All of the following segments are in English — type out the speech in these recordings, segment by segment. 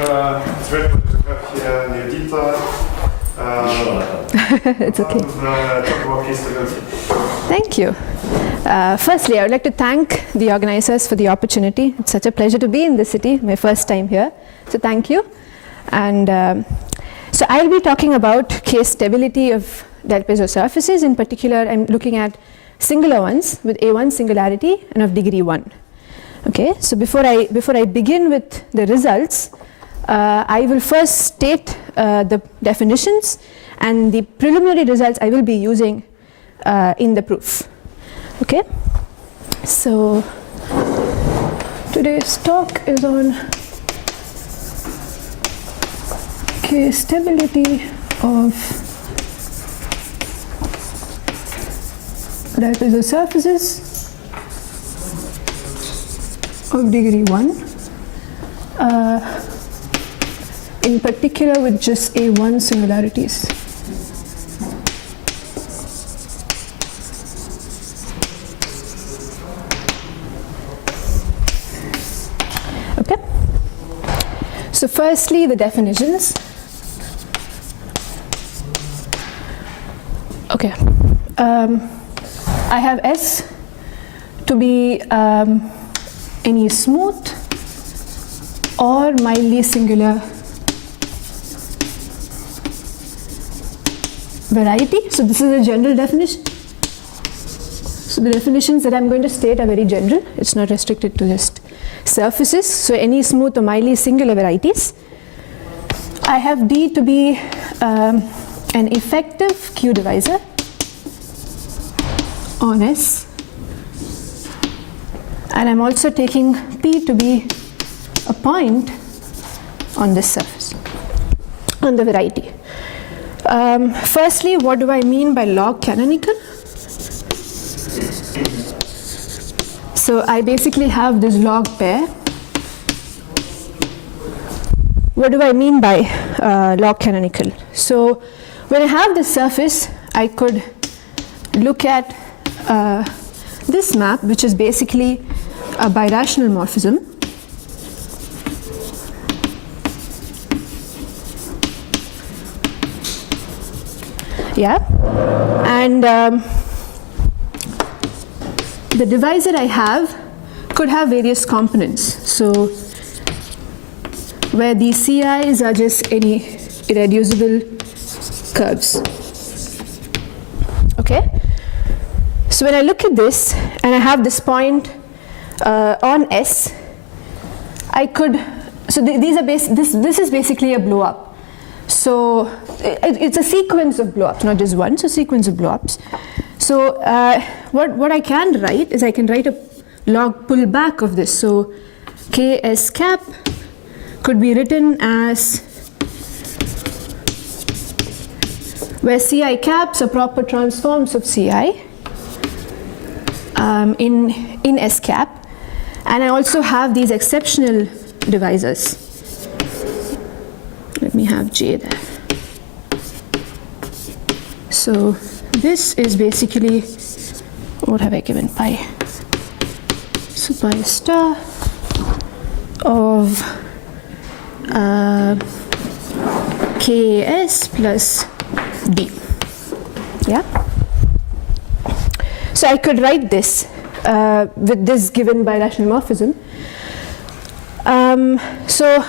It's great to have here Nivedita. It's okay. Talk about case stability. Thank you. Firstly, I would like to thank the organizers for the opportunity. It's such a pleasure to be in this city, my first time here. So thank you. And so I'll be talking about case stability of del Pezzo surfaces. In particular, I'm looking at singular ones with A1 singularity and of degree 1. Okay, so before I begin with the results, I will first state the definitions and the preliminary results I will be using in the proof. Okay, so today's talk is on case stability of del Pezzo surfaces of degree 1, in particular with just A1 singularities. Okay. So firstly, the definitions. Okay. I have S to be any smooth or mildly singular variety. So this is a general definition. So the definitions that I'm going to state are very general. It's not restricted to just surfaces. So any smooth or mildly singular varieties. I have D to be an effective Q divisor on S. And I'm also taking P to be a point on this surface, on the variety. Firstly, what do I mean by log canonical? So I basically have this log pair. What do I mean by log canonical? So when I have this surface, I could look at this map, which is basically a birational morphism. Yeah, and the divisor I have could have various components. So where these CIs are just any irreducible curves. Okay. So when I look at this and I have this point on S, I could. So these are this is basically a blow up. So it's a sequence of blow-ups, not just one, so sequence of blow-ups. So what I can write is I can write a log pullback of this. So Ks cap could be written as where Ci caps are proper transforms of Ci in S cap. And I also have these exceptional divisors. Let me have J there. So this is basically, what have I given, pi? So pi star of Ks plus D. Yeah? So I could write this with this given birational morphism. So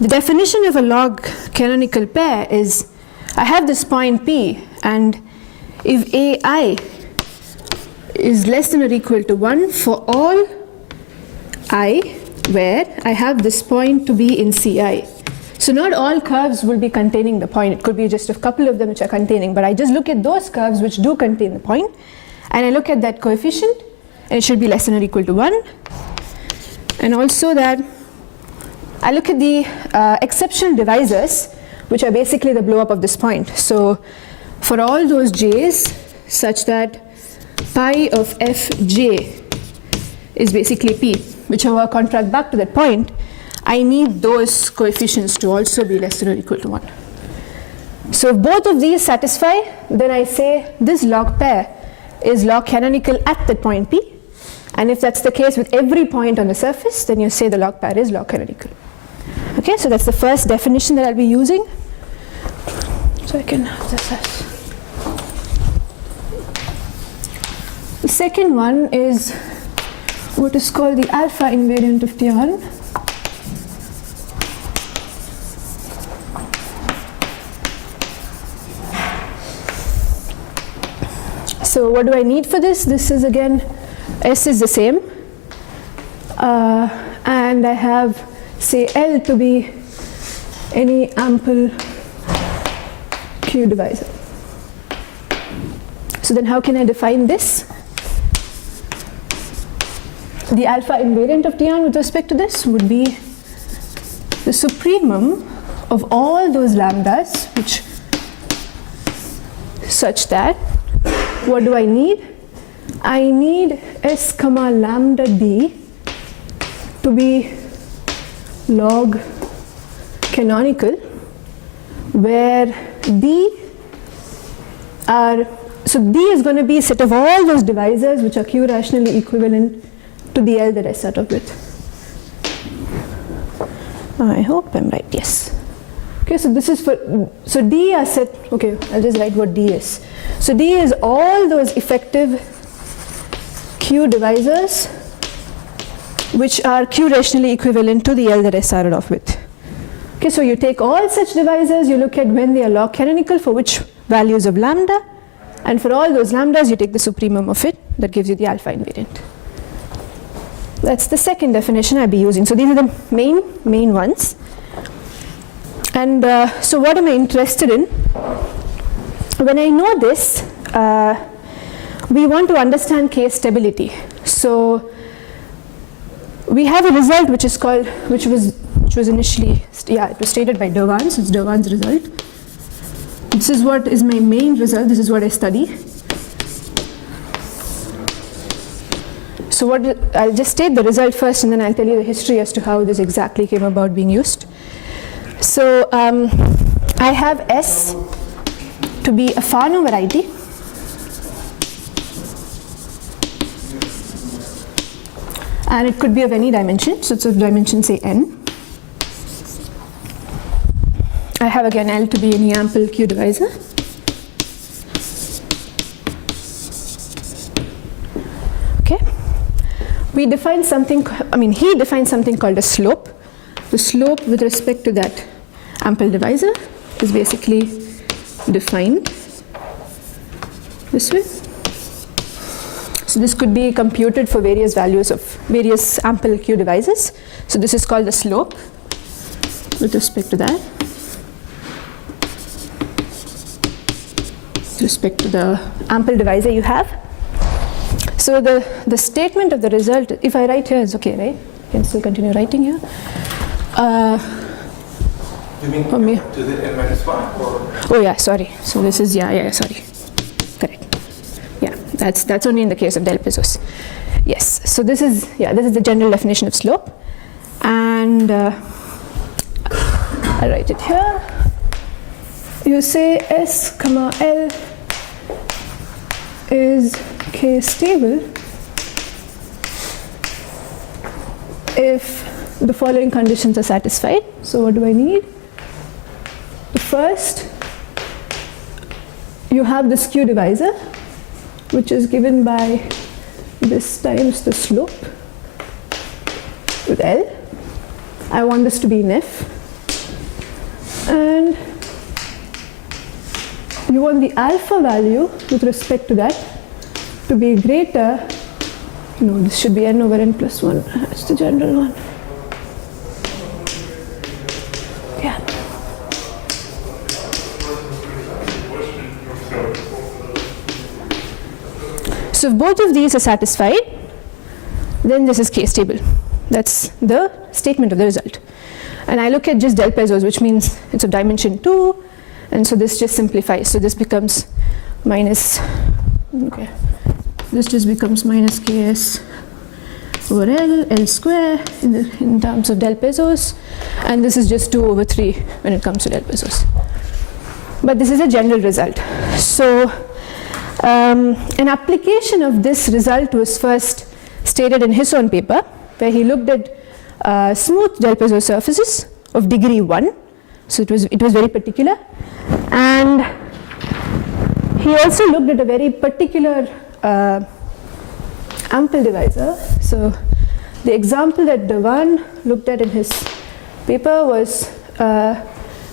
the definition of a log canonical pair is I have this point P, and if AI is less than or equal to 1 for all I where I have this point to be in Ci. So not all curves will be containing the point. It could be just a couple of them which are containing, but I just look at those curves which do contain the point, and I look at that coefficient, and it should be less than or equal to 1. And also that I look at the exceptional divisors, which are basically the blow up of this point. So for all those j's such that pi of fj is basically p, which I contract back to that point, I need those coefficients to also be less than or equal to 1. So if both of these satisfy, then I say this log pair is log canonical at that point P. And if that's the case with every point on the surface, then you say the log pair is log canonical. Okay, so that's the first definition that I'll be using. So I can have this as. The second one is what is called the alpha invariant of Tian. So what do I need for this? This is again, S is the same. And I have, say, L to be any ample Q divisor. So then how can I define this? The alpha invariant of Tian with respect to this would be the supremum of all those lambdas, which such that, what do I need? I need S comma lambda D to be log canonical, where D are, so D is going to be a set of all those divisors which are Q rationally equivalent to the L that I start off with. I hope I'm right, yes. Okay, so this is for, so D are set, okay, I'll just write what D is. So D is all those effective Q divisors which are Q rationally equivalent to the L that I started off with. Okay, so you take all such divisors, you look at when they are log canonical for which values of lambda, and for all those lambdas you take the supremum of it, that gives you the alpha invariant. That's the second definition I'll be using. So these are the main ones. And so what am I interested in? When I know this, we want to understand case stability. So we have a result which is called, which was initially, it was stated by Dewan, so it's Dewan's result. This is what is my main result, this is what I study. So I'll just state the result first and then I'll tell you the history as to how this exactly came about being used. So I have S to be a Fano variety. And it could be of any dimension, so it's of dimension say n. I have again L to be any ample Q divisor. Okay. We define something, he defines something called a slope. The slope with respect to that ample divisor is basically defined this way. So this could be computed for various values of various ample Q divisors. So this is called the slope with respect to that. With respect to the ample divisor you have. So the statement of the result, if I write here, is okay, right? I can still continue writing here. You mean for me. To the n minus 1 or? Oh yeah, sorry. So this is, sorry. Correct. Yeah, that's only in the case of del Pezzos. Yes, so this is the general definition of slope. And I'll write it here. You say S comma L is K stable if the following conditions are satisfied. So what do I need? First, you have this Q divisor, which is given by this times the slope with L. I want this to be in F. And you want the alpha value with respect to that to be greater, no, this should be n over n plus 1, that's the general one. Yeah. So if both of these are satisfied, then this is K stable. That's the statement of the result. And I look at just del Pezzos, which means it's of dimension 2, and so this just simplifies. So this becomes minus, okay, this just becomes minus Ks over L square in terms of del Pezzos, and this is just 2 over 3 when it comes to del Pezzos. But this is a general result. So an application of this result was first stated in his own paper, where he looked at smooth del Pezzo surfaces of degree 1. So it was very particular. And he also looked at a very particular ample divisor. So the example that Dewan looked at in his paper was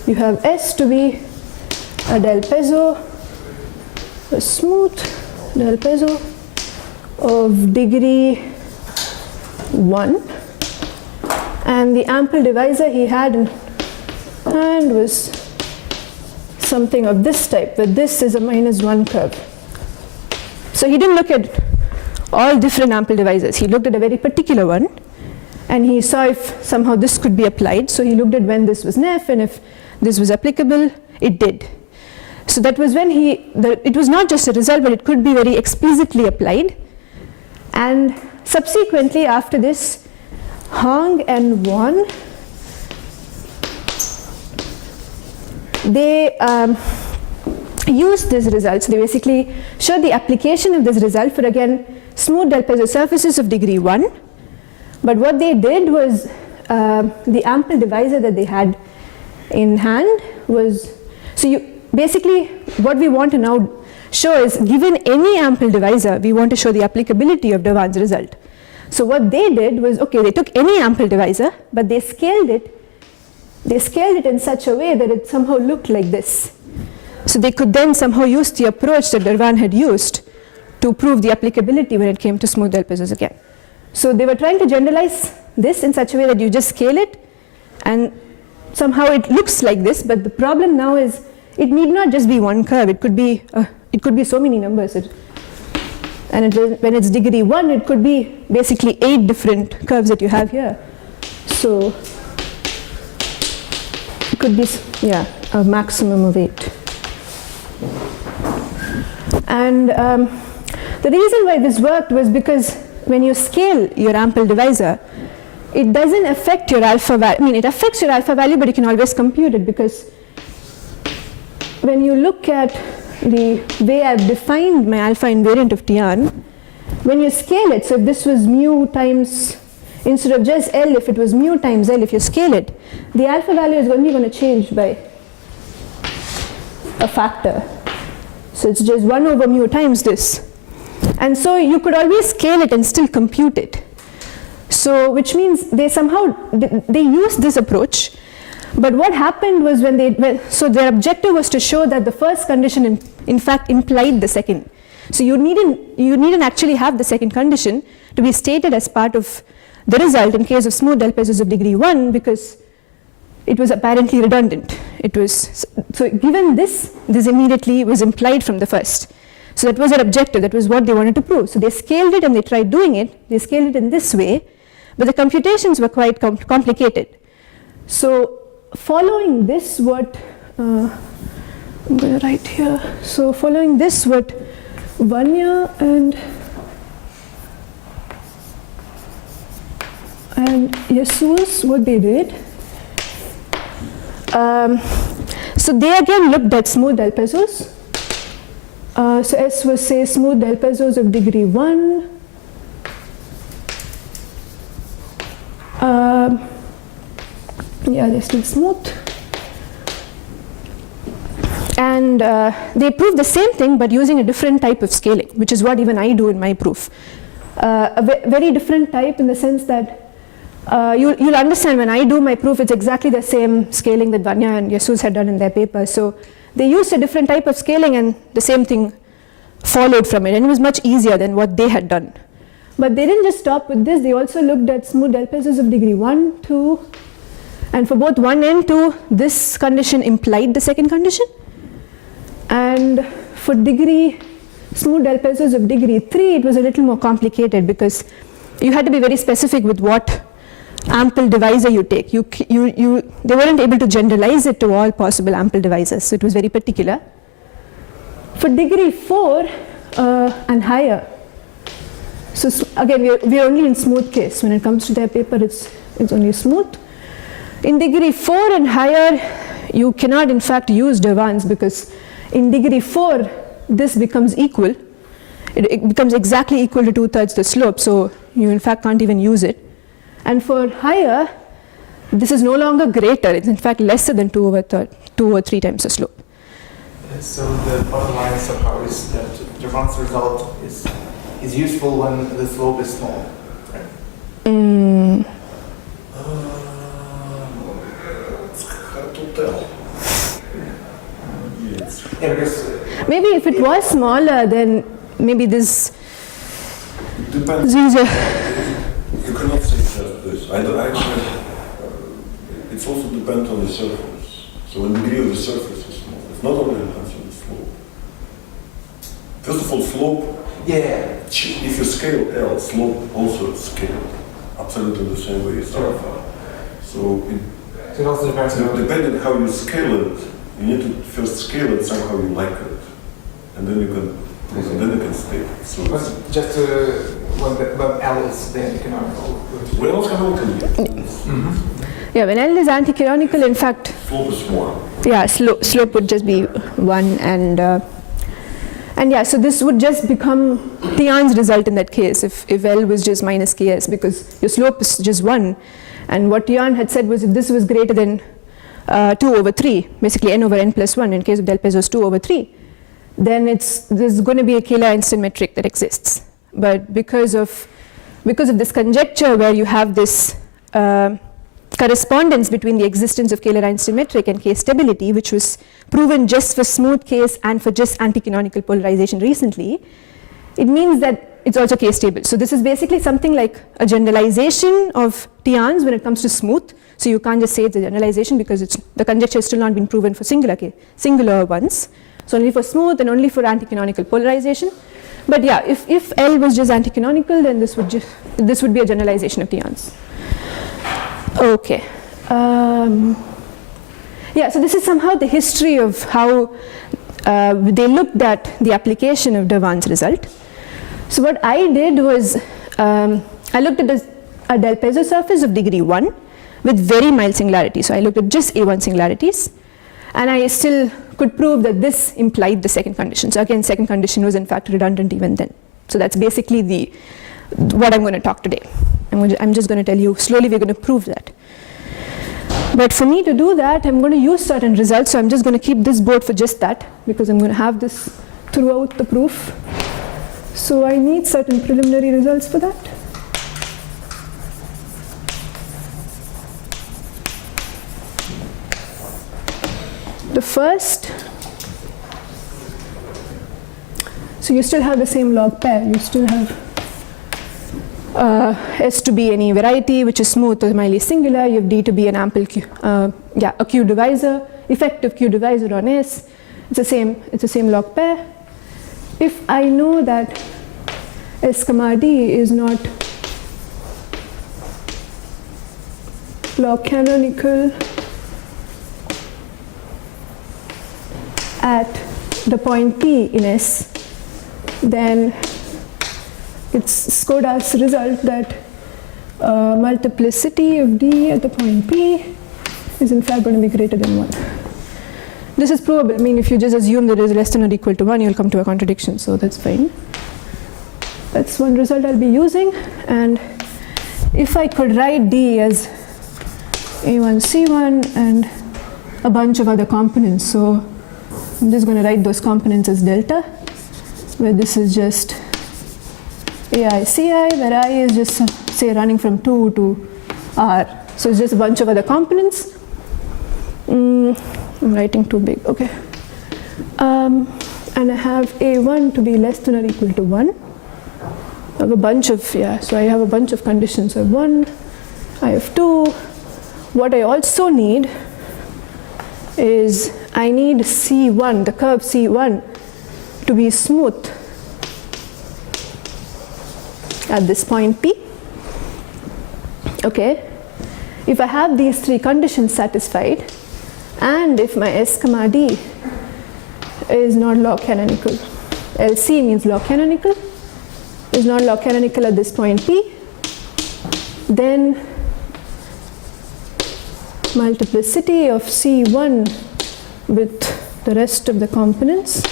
you have S to be a del Pezzo, a smooth del Pezzo of degree 1, and the ample divisor he had in hand was something of this type, where this is a -1 curve. So he didn't look at all different ample divisors. He looked at a very particular one, and he saw if somehow this could be applied. So he looked at when this was nef, and if this was applicable, it did. So that was when it was not just a result, but it could be very explicitly applied. And subsequently, after this, Hong and Won, they used these results. They basically showed the application of this result for, again, smooth del Pezzo surfaces of degree 1. But what they did was the ample divisor that they had in hand was, so basically what we want to now show is, given any ample divisor, we want to show the applicability of Dewan's result. So what they did was, okay, they took any ample divisor, but they scaled it in such a way that it somehow looked like this. So they could then somehow use the approach that Dewan had used to prove the applicability when it came to smooth del Pezzos again. So they were trying to generalize this in such a way that you just scale it, and somehow it looks like this, but the problem now is it need not just be one curve. It could be so many numbers. When it's degree 1, it could be basically 8 different curves that you have here. So it could be, yeah, a maximum of 8. And the reason why this worked was because when you scale your ample divisor, it doesn't affect your alpha value. I mean, it affects your alpha value, but you can always compute it, because when you look at the way I've defined my alpha invariant of Tian, when you scale it, so if this was mu times, instead of just L, if it was mu times L, if you scale it, the alpha value is only going to change by a factor. So it's just 1 over mu times this. And so you could always scale it and still compute it. So which means they somehow, they used this approach. But what happened was so their objective was to show that the first condition in fact implied the second. So you needn't actually have the second condition to be stated as part of the result in case of smooth del Pezzos of degree 1, because it was apparently redundant. So given this immediately was implied from the first. So that was their objective, that was what they wanted to prove. So they scaled it and they tried doing it. They scaled it in this way, but the computations were quite complicated. So following this, what I'm going to write here. So following this, what Vanya and Jesus, what they did. So they again looked at smooth del Pezzos. So S was, say, smooth del Pezzos of degree 1. Yeah, they're still smooth. And they proved the same thing, but using a different type of scaling, which is what even I do in my proof. A very different type in the sense that you'll understand when I do my proof, it's exactly the same scaling that Vanya and Jesus had done in their paper. So they used a different type of scaling, and the same thing followed from it, and it was much easier than what they had done. But they didn't just stop with this. They also looked at smooth del Pezzos of degree 1, 2, and for both 1 and 2, this condition implied the second condition. And for smooth del Pezzos of degree 3, it was a little more complicated, because you had to be very specific with what ample divisor you take. They weren't able to generalize it to all possible ample divisors, so it was very particular. For degree 4 and higher, so again, we are only in smooth case. When it comes to their paper, it's only smooth. In degree 4 and higher, you cannot in fact use Dewan's, because in degree 4, this becomes equal. It becomes exactly equal to 2/3 the slope, so you in fact can't even use it. And for higher, this is no longer greater, it's in fact lesser than 2 over 3 times the slope. So the bottom line somehow is that Durant's result is useful when the slope is small, right? It's hard to tell. Yes. Yeah, because Maybe if it was smaller, then maybe this. It depends. You cannot say just this. I don't actually. It's also depends on the surface. So the degree of the surface is small. It's not only depends on the slope. First of all, slope. yeah, If you scale L, slope also scale absolutely the same way as alpha. So it also depends on depending how you scale it, you need to first scale it somehow you like it, and then you can state it. So but just when L is then canonical. when else canonical? Yeah, when L is anti-canonical, in fact, Slope is 1. yeah, slope would just be 1, and yeah, so this would just become Tian's result in that case if L was just minus Ks, because your slope is just 1, and what Tian had said was if this was greater than 2 over 3, basically n over n plus 1, in case of del Pezzo is 2 over 3, then there's going to be a Kähler-Einstein metric that exists. But because of this conjecture where you have this correspondence between the existence of Kähler-Einstein metric and case stability, which was proven just for smooth case and for just anti-canonical polarization recently, it means that it's also case stable. So this is basically something like a generalization of Tian's when it comes to smooth. So you can't just say it's a generalization because the conjecture has still not been proven for singular ones. So only for smooth and only for anti-canonical polarization. But yeah, if L was just anti-canonical, then this would be a generalization of Tian's. Okay. Yeah, so this is somehow the history of how they looked at the application of Durant's result. So what I did was I looked at a del Pezzo surface of degree 1 with very mild singularities. So I looked at just A1 singularities, and I still could prove that this implied the second condition. So again, second condition was in fact redundant even then. So that's basically what I'm going to talk today. I'm just going to tell you slowly we're going to prove that. But for me to do that, I'm going to use certain results. So I'm just going to keep this board for just that, because I'm going to have this throughout the proof. So I need certain preliminary results for that. The first, so you still have the same log pair. You still have S to be any variety which is smooth or mildly singular. You have D to be an ample Q, a Q divisor, effective Q divisor on S. It's the same log pair. If I know that S comma D is not log canonical at the point P in S, then it's Skoda's result that multiplicity of D at the point P is in fact going to be greater than 1. This is provable. I mean, if you just assume that it is less than or equal to 1, you'll come to a contradiction, so that's fine. That's one result I'll be using. And if I could write D as A1, C1 and a bunch of other components, so I'm just going to write those components as delta, where this is just AI, CI, where I is just, say, running from 2 to R. So it's just a bunch of other components. I'm writing too big, okay. And I have A1 to be less than or equal to 1. I have a bunch of, so I have a bunch of conditions. I have 1, I have 2. What I also need is I need C1, the curve C1, to be smooth at this point P. Okay. If I have these three conditions satisfied, and if my S comma D is not log canonical, LC means log canonical, is not log canonical at this point P, then multiplicity of C1 with the rest of the components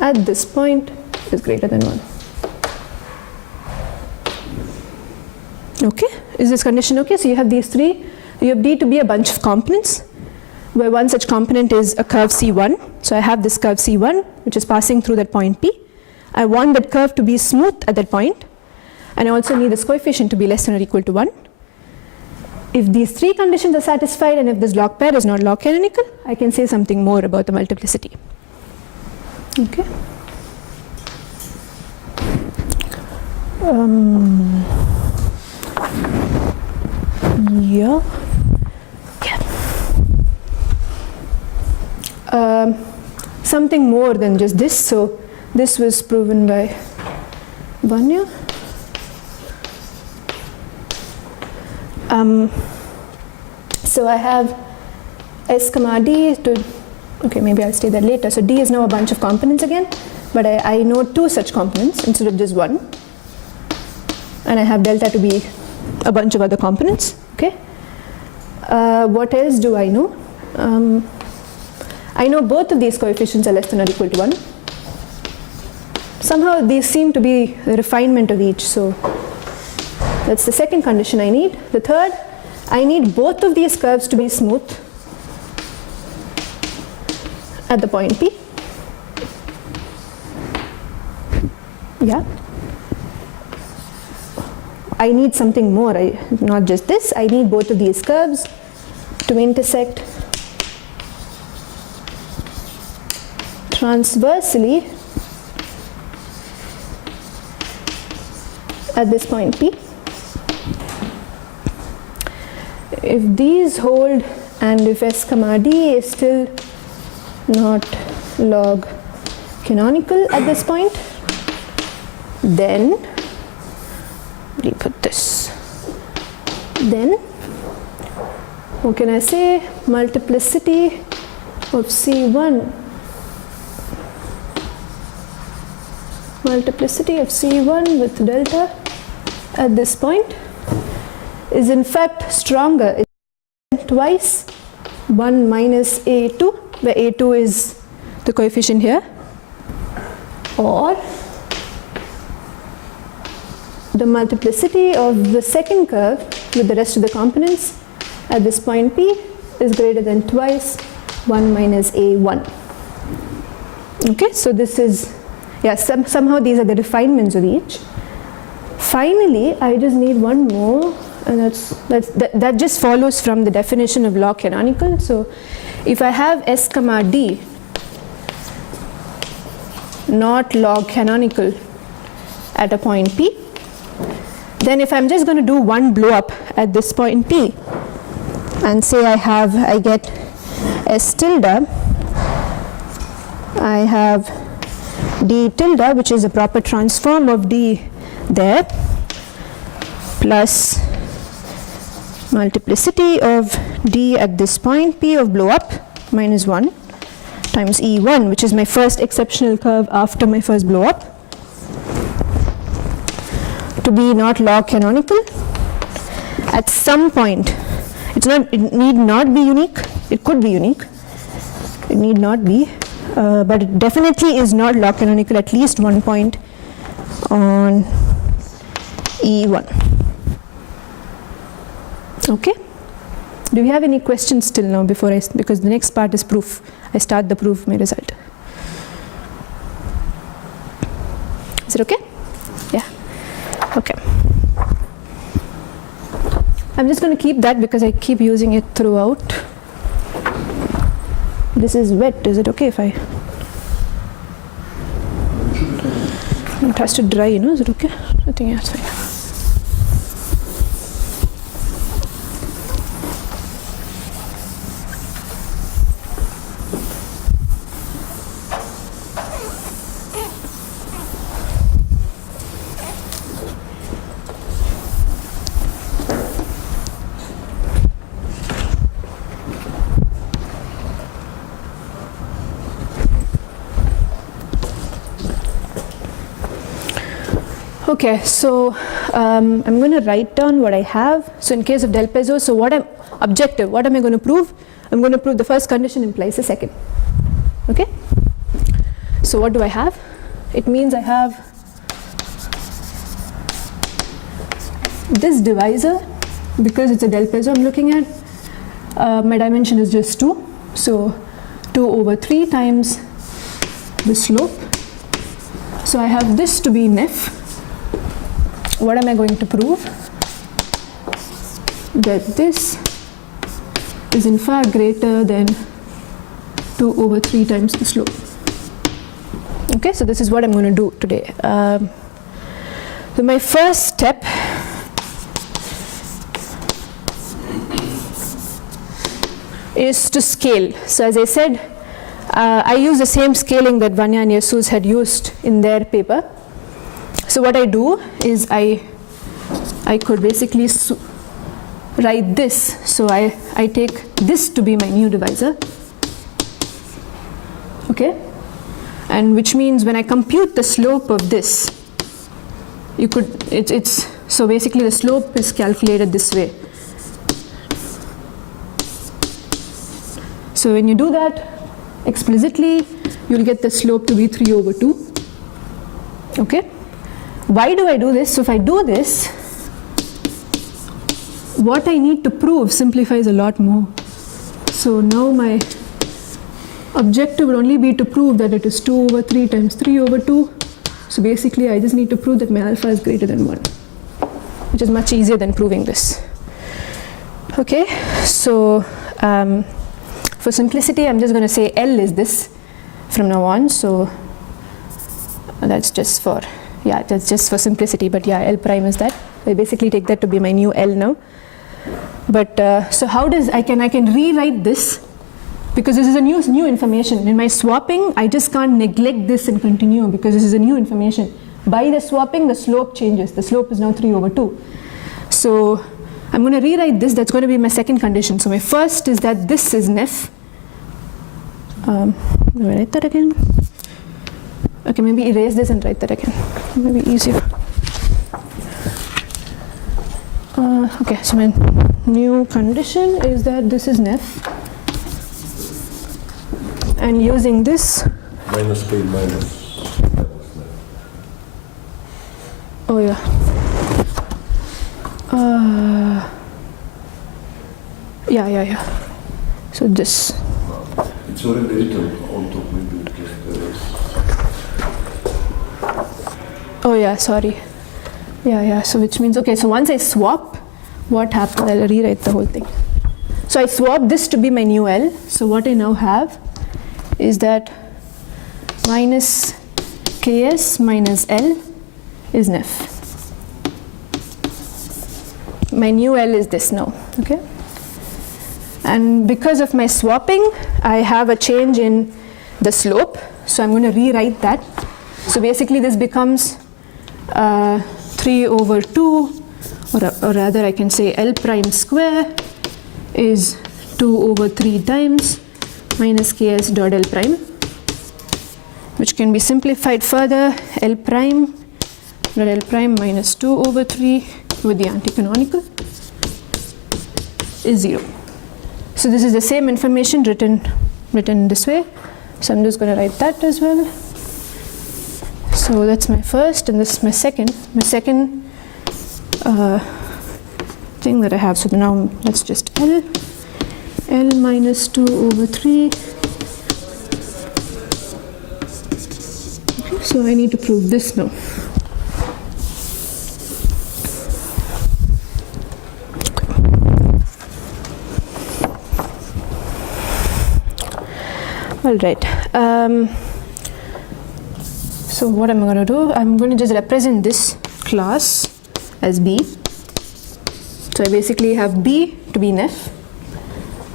at this point is greater than 1. Okay, is this condition okay? So you have these three you have D to be a bunch of components, where one such component is a curve C1. So I have this curve C1, which is passing through that point P. I want that curve to be smooth at that point, and I also need this coefficient to be less than or equal to 1. If these three conditions are satisfied, and if this log pair is not log canonical, I can say something more about the multiplicity. Okay. Yeah. Something more than just this. So this was proven by Banya. So I have S comma D to, okay, maybe I'll state that later. So D is now a bunch of components again, but I know two such components instead of just one. And I have delta to be a bunch of other components, okay? What else do I know? I know both of these coefficients are less than or equal to 1. Somehow these seem to be a refinement of each, so that's the second condition I need. The third, I need both of these curves to be smooth at the point P. Yeah. I need something more, not just this. I need both of these curves to intersect transversely at this point P. If these hold, and if S comma D is still not log canonical at this point, then we put this. Then, what can I say? Multiplicity of C1. Multiplicity of C1 with delta at this point is in fact stronger. It's twice 1 minus A2, where A2 is the coefficient here, or the multiplicity of the second curve with the rest of the components at this point P is greater than twice 1 minus A1. Okay, so this is, yeah, somehow these are the refinements of each. Finally, I just need one more, and that just follows from the definition of log canonical. So if I have S comma D not log canonical at a point P, then if I'm just going to do one blow up at this point P and say I get S tilde, I have D tilde, which is a proper transform of D there, plus multiplicity of D at this point P of blow up minus 1 times E1, which is my first exceptional curve after my first blow up, to be not log canonical at some point. It need not be unique. It could be unique. It need not be, but it definitely is not log canonical at least one point on E1. Okay. Do we have any questions till now before because the next part is proof. I start the proof, my result. Is it okay? Yeah. Okay. I'm just going to keep that because I keep using it throughout. This is wet. Is it okay if I? It has to dry, you know. Is it okay? I think that's fine. Okay, so I'm going to write down what I have. So in case of del Pezzo, so what am I going to prove? I'm going to prove the first condition implies the second. Okay? So what do I have? It means I have this divisor, because it's a del Pezzo I'm looking at, my dimension is just 2. So 2 over 3 times the slope. So I have this to be nef. What am I going to prove? That this is in fact greater than 2 over 3 times the slope. Okay, so this is what I'm going to do today. So my first step is to scale. So as I said, I use the same scaling that Vanya and Jesus had used in their paper. So what I do is I could basically write this. So I take this to be my new divisor. Okay? And which means when I compute the slope of this, you could, so basically the slope is calculated this way. So when you do that explicitly, you'll get the slope to be 3 over 2. Okay? Why do I do this? So if I do this, what I need to prove simplifies a lot more. So now my objective would only be to prove that it is 2 over 3 times 3 over 2. So basically I just need to prove that my alpha is greater than 1, which is much easier than proving this. Okay, so for simplicity I'm just going to say L is this from now on. So that's just for, yeah, that's just for simplicity, but yeah, L prime is that. I basically take that to be my new L now. But so how does, I can rewrite this, because this is a new information. In my swapping, I just can't neglect this and continue because this is a new information. By the swapping, the slope changes. The slope is now 3 over 2. So I'm going to rewrite this. That's going to be my second condition. So my first is that this is nef. Let me write that again. Okay, maybe erase this and write that again. Maybe easier. Okay, so my new condition is that this is nef. And using this minus k minus. Oh yeah. Yeah. So this. It's already written on top, maybe just erase. Oh yeah, sorry. Yeah. So which means, okay, so once I swap, what happens? I'll rewrite the whole thing. So I swap this to be my new L. So what I now have is that minus ks minus L is nef. My new L is this now, okay? And because of my swapping, I have a change in the slope. So I'm going to rewrite that. So basically this becomes 3 over 2, or rather I can say L prime square is 2 over 3 times minus ks dot L prime, which can be simplified further. L prime dot L prime minus 2 over 3 with the anti-canonical is 0. So this is the same information written this way. So I'm just going to write that as well. So that's my first, and this is my second. My second thing that I have. So now that's just L minus 2 over 3. Okay, so I need to prove this now. All right. So what am I going to do? I'm going to just represent this class as B. So I basically have B to be nef.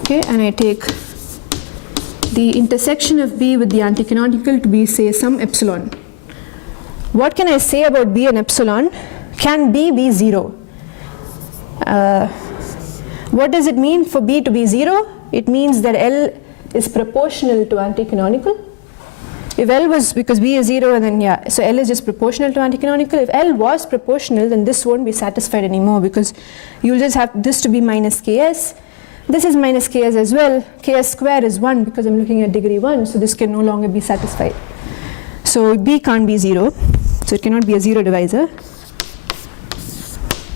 Okay, and I take the intersection of B with the anti-canonical to be, say, some epsilon. What can I say about B and epsilon? Can B be 0? What does it mean for B to be 0? It means that L is proportional to anti-canonical. If L was, because B is 0, and then yeah, so L is just proportional to anti-canonical. If L was proportional, then this won't be satisfied anymore, because you'll just have this to be minus ks. This is minus ks as well. Ks square is 1 because I'm looking at degree 1, so this can no longer be satisfied. So B can't be 0, so it cannot be a 0 divisor.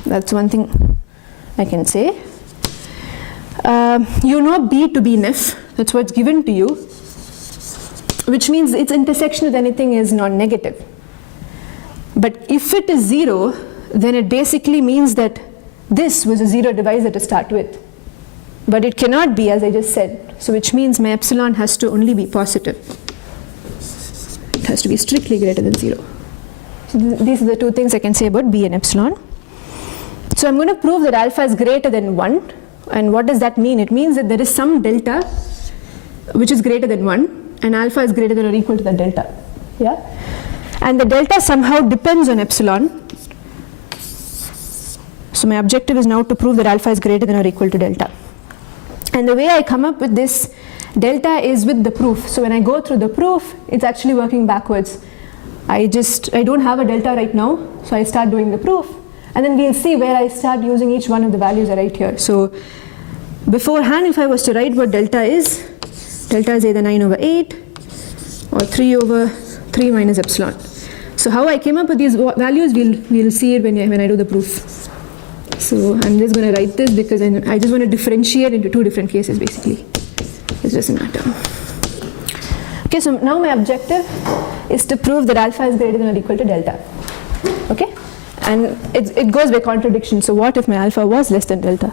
That's one thing I can say. You know B to be nif, that's what's given to you, which means its intersection with anything is non-negative. But if it is 0, then it basically means that this was a 0 divisor to start with. But it cannot be, as I just said. So which means my epsilon has to only be positive. It has to be strictly greater than 0. So these are the two things I can say about B and epsilon. So I'm going to prove that alpha is greater than 1. And what does that mean? It means that there is some delta which is greater than 1, and alpha is greater than or equal to the delta. Yeah? And the delta somehow depends on epsilon. So my objective is now to prove that alpha is greater than or equal to delta. And the way I come up with this delta is with the proof. So when I go through the proof, it's actually working backwards. I don't have a delta right now, so I start doing the proof. And then we'll see where I start using each one of the values right here. So beforehand, if I was to write what delta is either 9 over 8 or 3 over 3 minus epsilon. So how I came up with these values, we'll see it when I do the proof. So I'm just going to write this because I just want to differentiate into two different cases basically. It doesn't matter. Okay, so now my objective is to prove that alpha is greater than or equal to delta. Okay? And it goes by contradiction. So what if my alpha was less than delta?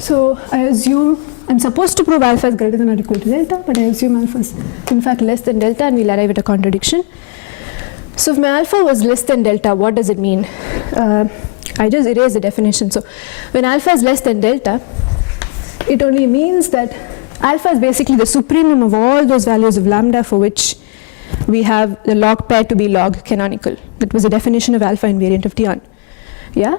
So I assume I'm supposed to prove alpha is greater than or equal to delta, but I assume alpha is in fact less than delta, and we'll arrive at a contradiction. So if my alpha was less than delta, what does it mean? I just erased the definition. So when alpha is less than delta, it only means that alpha is basically the supremum of all those values of lambda for which we have the log pair to be log canonical. That was the definition of alpha invariant of T1. Yeah?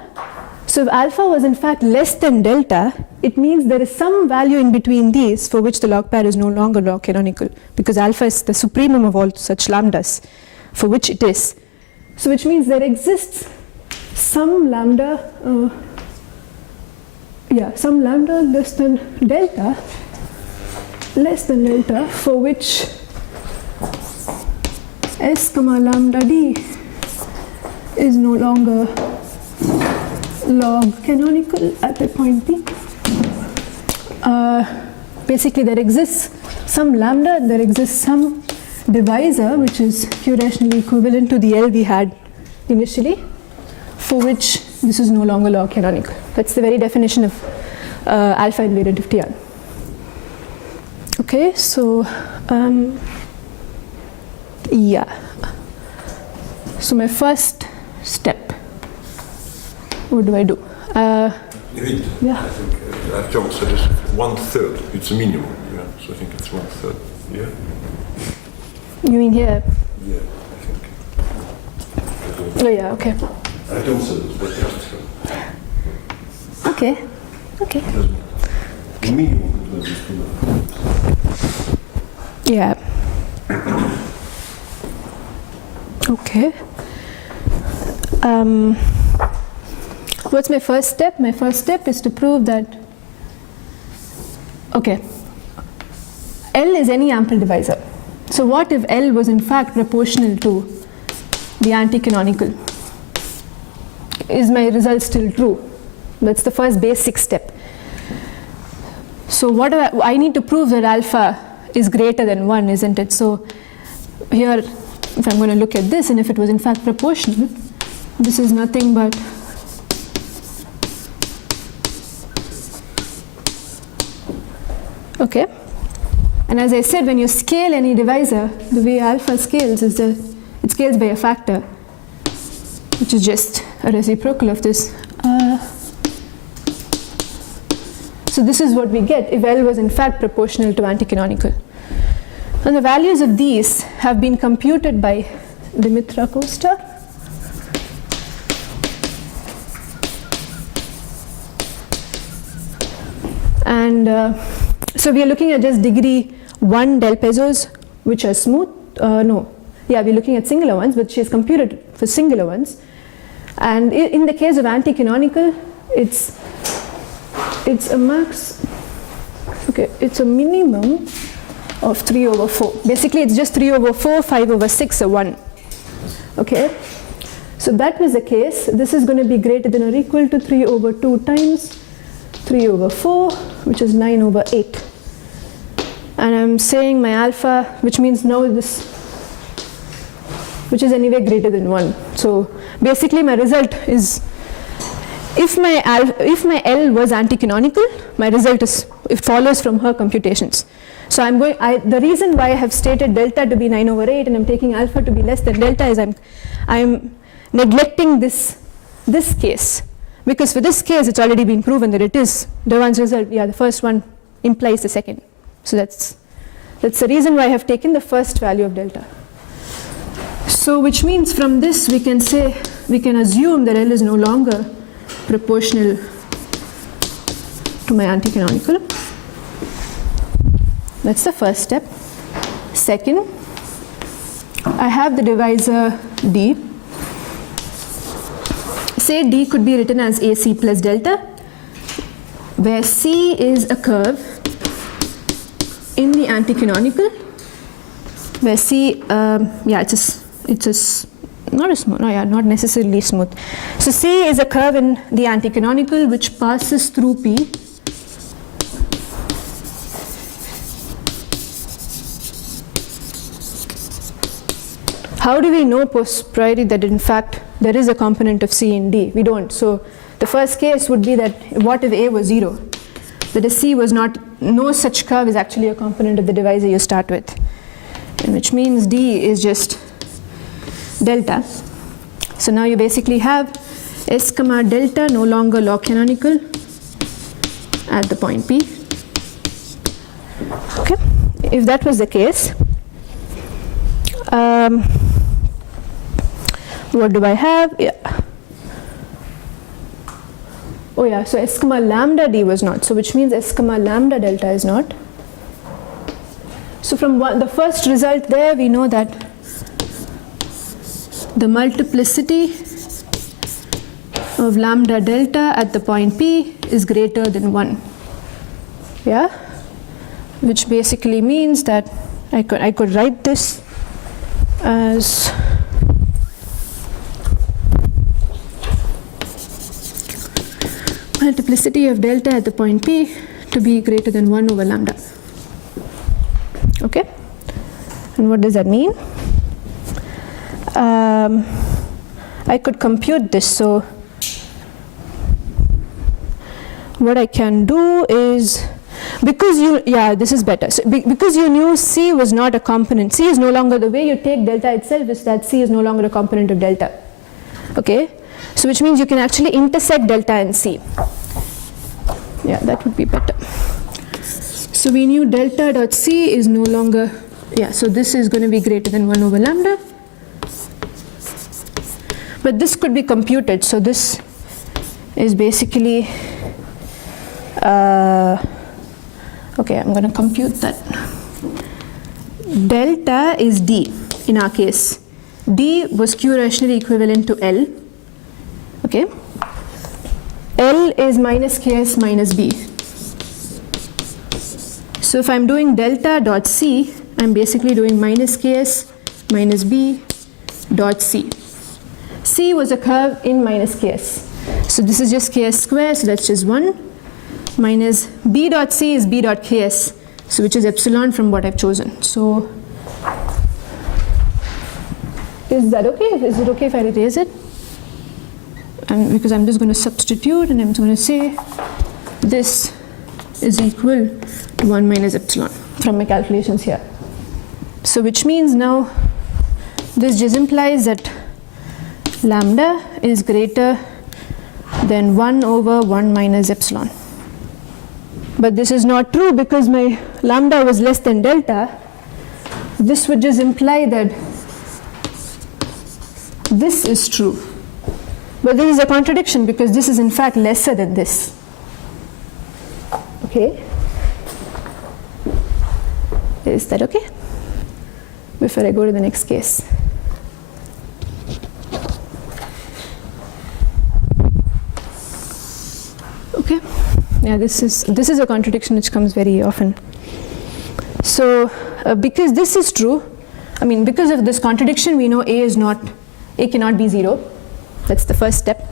So if alpha was in fact less than delta, it means there is some value in between these for which the log pair is no longer log canonical, because alpha is the supremum of all such lambdas for which it is. So which means there exists some lambda, some lambda less than delta for which s comma lambda d is no longer log canonical at the point p. Basically there exists some lambda, there exists some divisor which is Q-rationally equivalent to the L we had initially, for which this is no longer log canonical. That's the very definition of alpha invariant of T1. Okay, so so my first step, what do I do? Yeah. I think Artyom said it's 1/3. It's a minimum. Yeah. So I think it's 1/3. Yeah. You mean here? Yeah, I think. Oh yeah. Okay. Artyom said it, but just. Okay. Okay. The minimum is Yeah. Okay. What's my first step? My first step is to prove that, okay, L is any ample divisor. So what if L was in fact proportional to the anti-canonical? Is my result still true? That's the first basic step. So what do I need to prove that alpha is greater than 1, isn't it? So here, if I'm going to look at this, and if it was in fact proportional, this is nothing but okay. And as I said, when you scale any divisor, the way alpha scales is that it scales by a factor, which is just a reciprocal of this. So this is what we get if L was in fact proportional to anti-canonical. And the values of these have been computed by Dimitra Costa. And so we are looking at just degree 1 del Pezzos, which are smooth. We're looking at singular ones, but she has computed for singular ones. And in the case of anti-canonical, it's a max, it's a minimum of 3 over 4. Basically, it's just 3 over 4, 5 over 6, or 1. Okay? So that was the case. This is going to be greater than or equal to 3 over 2 times 3 over 4, which is 9 over 8. And I'm saying my alpha, which means now this, which is anyway greater than 1. So basically my result is, if my L was anti-canonical, my result is, it follows from her computations. So the reason why I have stated delta to be 9 over 8 and I'm taking alpha to be less than delta is I'm neglecting this case. Because for this case, it's already been proven that it is Devan's result. Yeah, the first one implies the second. So that's the reason why I have taken the first value of delta. So which means from this we can assume that L is no longer proportional to my anti-canonical. That's the first step. Second, I have the divisor D. Say D could be written as AC plus delta, where C is a curve in the anti-canonical, where C, not necessarily smooth. So C is a curve in the anti-canonical which passes through P. How do we know post priori that in fact there is a component of C in D? We don't. So the first case would be that what if A was 0? That is C was not, no such curve is actually a component of the divisor you start with. And which means D is just delta. So now you basically have S comma delta no longer log canonical at the point P. Okay, if that was the case, what do I have? So S comma lambda D was not. So which means S comma lambda delta is not. So from the first result there, we know that the multiplicity of lambda delta at the point P is greater than 1. Yeah? Which basically means that I could write this as multiplicity of delta at the point P to be greater than 1 over lambda. Okay? And what does that mean? I could compute this. So what I can do is, because this is better. So because you knew C was not a component, C is no longer, the way you take delta itself is that C is no longer a component of delta. Okay? So which means you can actually intersect delta and C. Yeah, that would be better. So we knew delta dot C is no longer, so this is going to be greater than 1 over lambda. But this could be computed. So this is basically, okay, I'm going to compute that. Delta is D in our case. D was Q rationally equivalent to L. Okay? L is minus Ks minus B. So if I'm doing delta dot C, I'm basically doing minus Ks minus B dot C. C was a curve in minus Ks. So this is just Ks square, so that's just 1. Minus B dot C is B dot Ks, so which is epsilon from what I've chosen. So is that okay? Is it okay if I erase it? And because I'm just going to substitute and I'm going to say this is equal to 1 minus epsilon from my calculations here. So which means now this just implies that lambda is greater than 1 over 1 minus epsilon. But this is not true because my lambda was less than delta. This would just imply that this is true. But this is a contradiction because this is in fact lesser than this. Okay. Is that okay? Before I go to the next case. Okay. Yeah, this is a contradiction which comes very often. So because this is true, I mean because of this contradiction, we know A cannot be 0. That's the first step.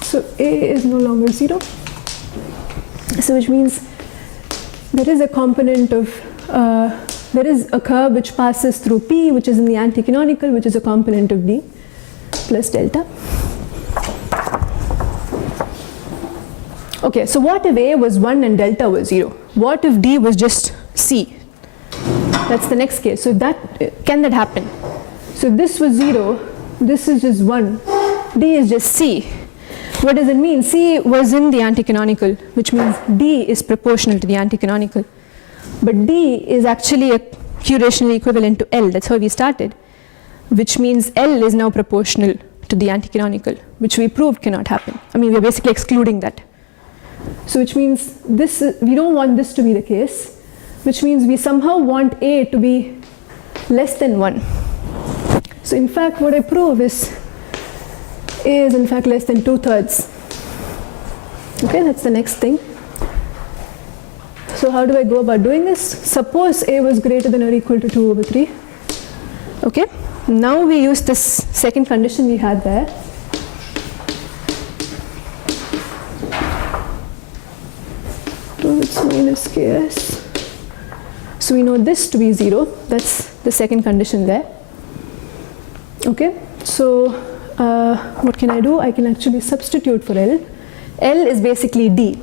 So A is no longer 0. So which means there is a component of, there is a curve which passes through P, which is in the anti-canonical, which is a component of D plus delta. Okay, so what if A was 1 and delta was 0? What if D was just C? That's the next case. So can that happen? So if this was 0, this is just 1, D is just C. What does it mean? C was in the anti-canonical, which means D is proportional to the anti-canonical. But D is actually a Q-rational equivalent to L. That's how we started, which means L is now proportional to the anti-canonical, which we proved cannot happen. I mean, we're basically excluding that. So which means we don't want this to be the case, which means we somehow want A to be less than 1. So in fact, what I prove is A is in fact less than 2/3. Okay, that's the next thing. So how do I go about doing this? Suppose A was greater than or equal to 2/3. Okay, now we use this second condition we had there. It's minus ks. So we know this to be 0. That's the second condition there. Okay, so what can I do? I can actually substitute for L. L is basically D.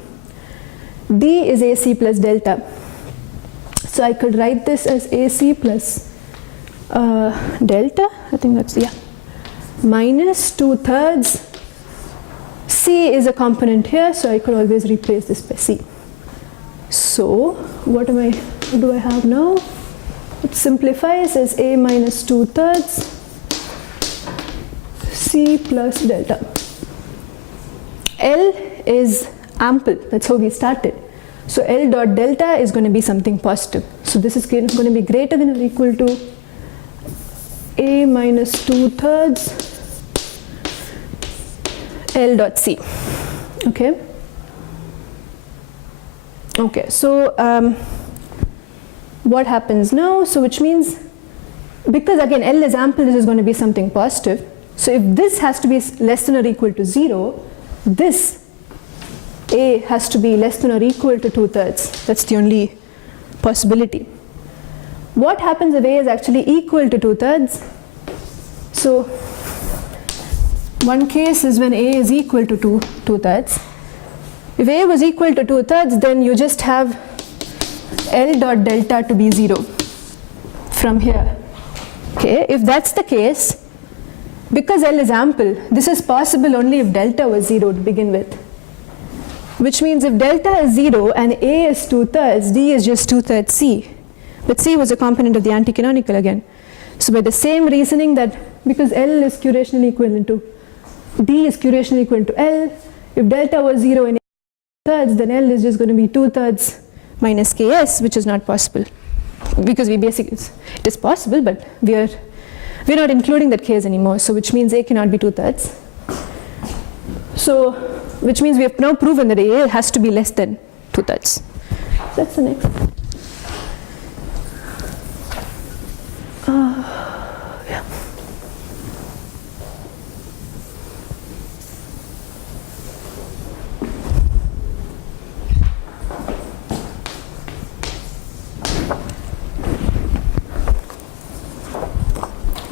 D is AC plus delta. So I could write this as AC plus delta. I think that's, yeah, minus 2/3. C is a component here, so I could always replace this by C. So what do I have now? It simplifies as A minus 2/3 C plus delta. L is ample, that's how we started. So L dot delta is going to be something positive. So this is going to be greater than or equal to A minus 2/3 L dot C. Okay. Okay, so what happens now? So which means, because again L is ample, this is going to be something positive. So if this has to be less than or equal to 0, this A has to be less than or equal to 2/3. That's the only possibility. What happens if A is actually equal to 2/3? So one case is when A is equal to 2/3. If A was equal to 2/3, then you just have L dot delta to be 0 from here. Okay, if that's the case, because L is ample, this is possible only if delta was 0 to begin with. Which means if delta is 0 and A is 2/3, D is just 2/3 C. But C was a component of the anti-canonical again. So by the same reasoning that because L is Q-rational equivalent to D is Q-rational equivalent to L, if delta was 0 and A was 2/3, then L is just going to be 2/3 minus Ks, which is not possible. Because it is possible, but we're not including that case anymore, so which means A cannot be 2/3. So which means we have now proven that A has to be less than 2/3. That's the next. Yeah.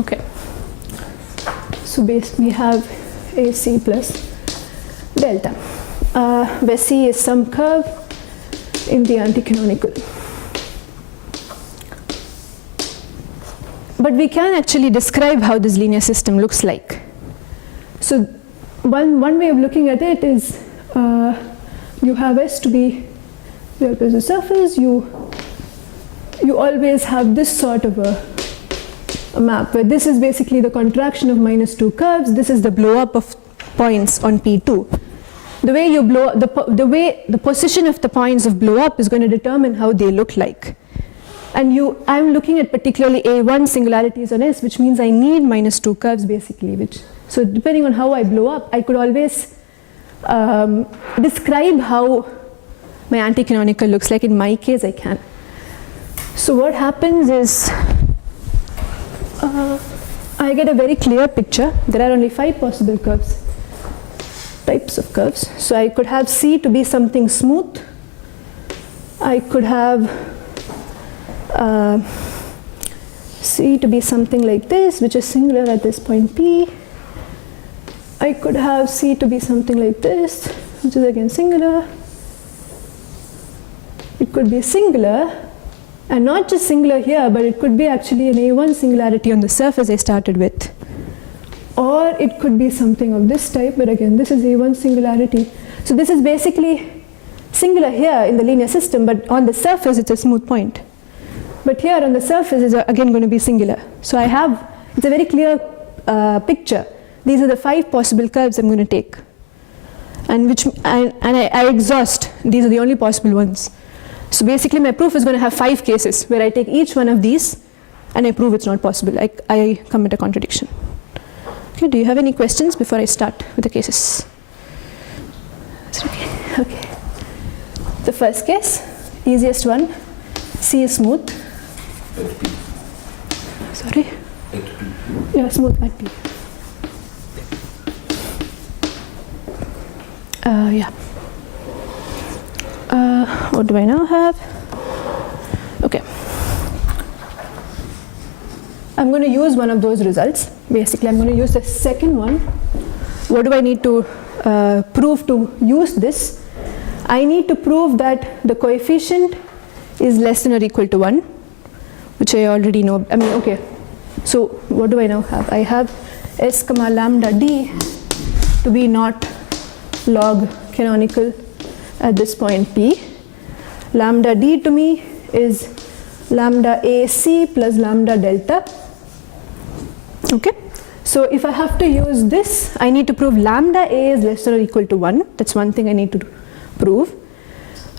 Okay. So we have AC plus delta, where C is some curve in the anti-canonical. But we can actually describe how this linear system looks like. So one way of looking at it is you have S to be there is a surface, you always have this sort of a map where this is basically the contraction of -2 curves, this is the blow up of points on P2. The way you blow the position of the points of blow up is going to determine how they look like. And I'm looking at particularly A1 singularities on S, which means I need -2 curves basically. So depending on how I blow up, I could always describe how my anti-canonical looks like. In my case, I can. So what happens is I get a very clear picture. There are only 5 possible curves, types of curves. So I could have C to be something smooth. I could have C to be something like this, which is singular at this point P. I could have C to be something like this, which is again singular. It could be singular, and not just singular here, but it could be actually an A1 singularity on the surface I started with. Or it could be something of this type, but again, this is A1 singularity. So this is basically singular here in the linear system, but on the surface it's a smooth point. But here on the surface is again going to be singular. So it's a very clear picture. These are the 5 possible curves I'm going to take. And I exhaust, these are the only possible ones. So basically my proof is going to have 5 cases where I take each one of these and I prove it's not possible. I commit a contradiction. Okay, do you have any questions before I start with the cases? Is it okay? Okay. The first case, easiest one, C is smooth. At P. Sorry? At P. Yeah, smooth at P. Yeah. What do I now have? Okay. I'm going to use one of those results. Basically, I'm going to use the second one. What do I need to prove to use this? I need to prove that the coefficient is less than or equal to 1, which I already know. I mean, okay. So what do I now have? I have S comma lambda D to be not log canonical at this point P. Lambda D to me is lambda AC plus lambda delta. Okay. So if I have to use this, I need to prove lambda A is less than or equal to 1. That's one thing I need to prove.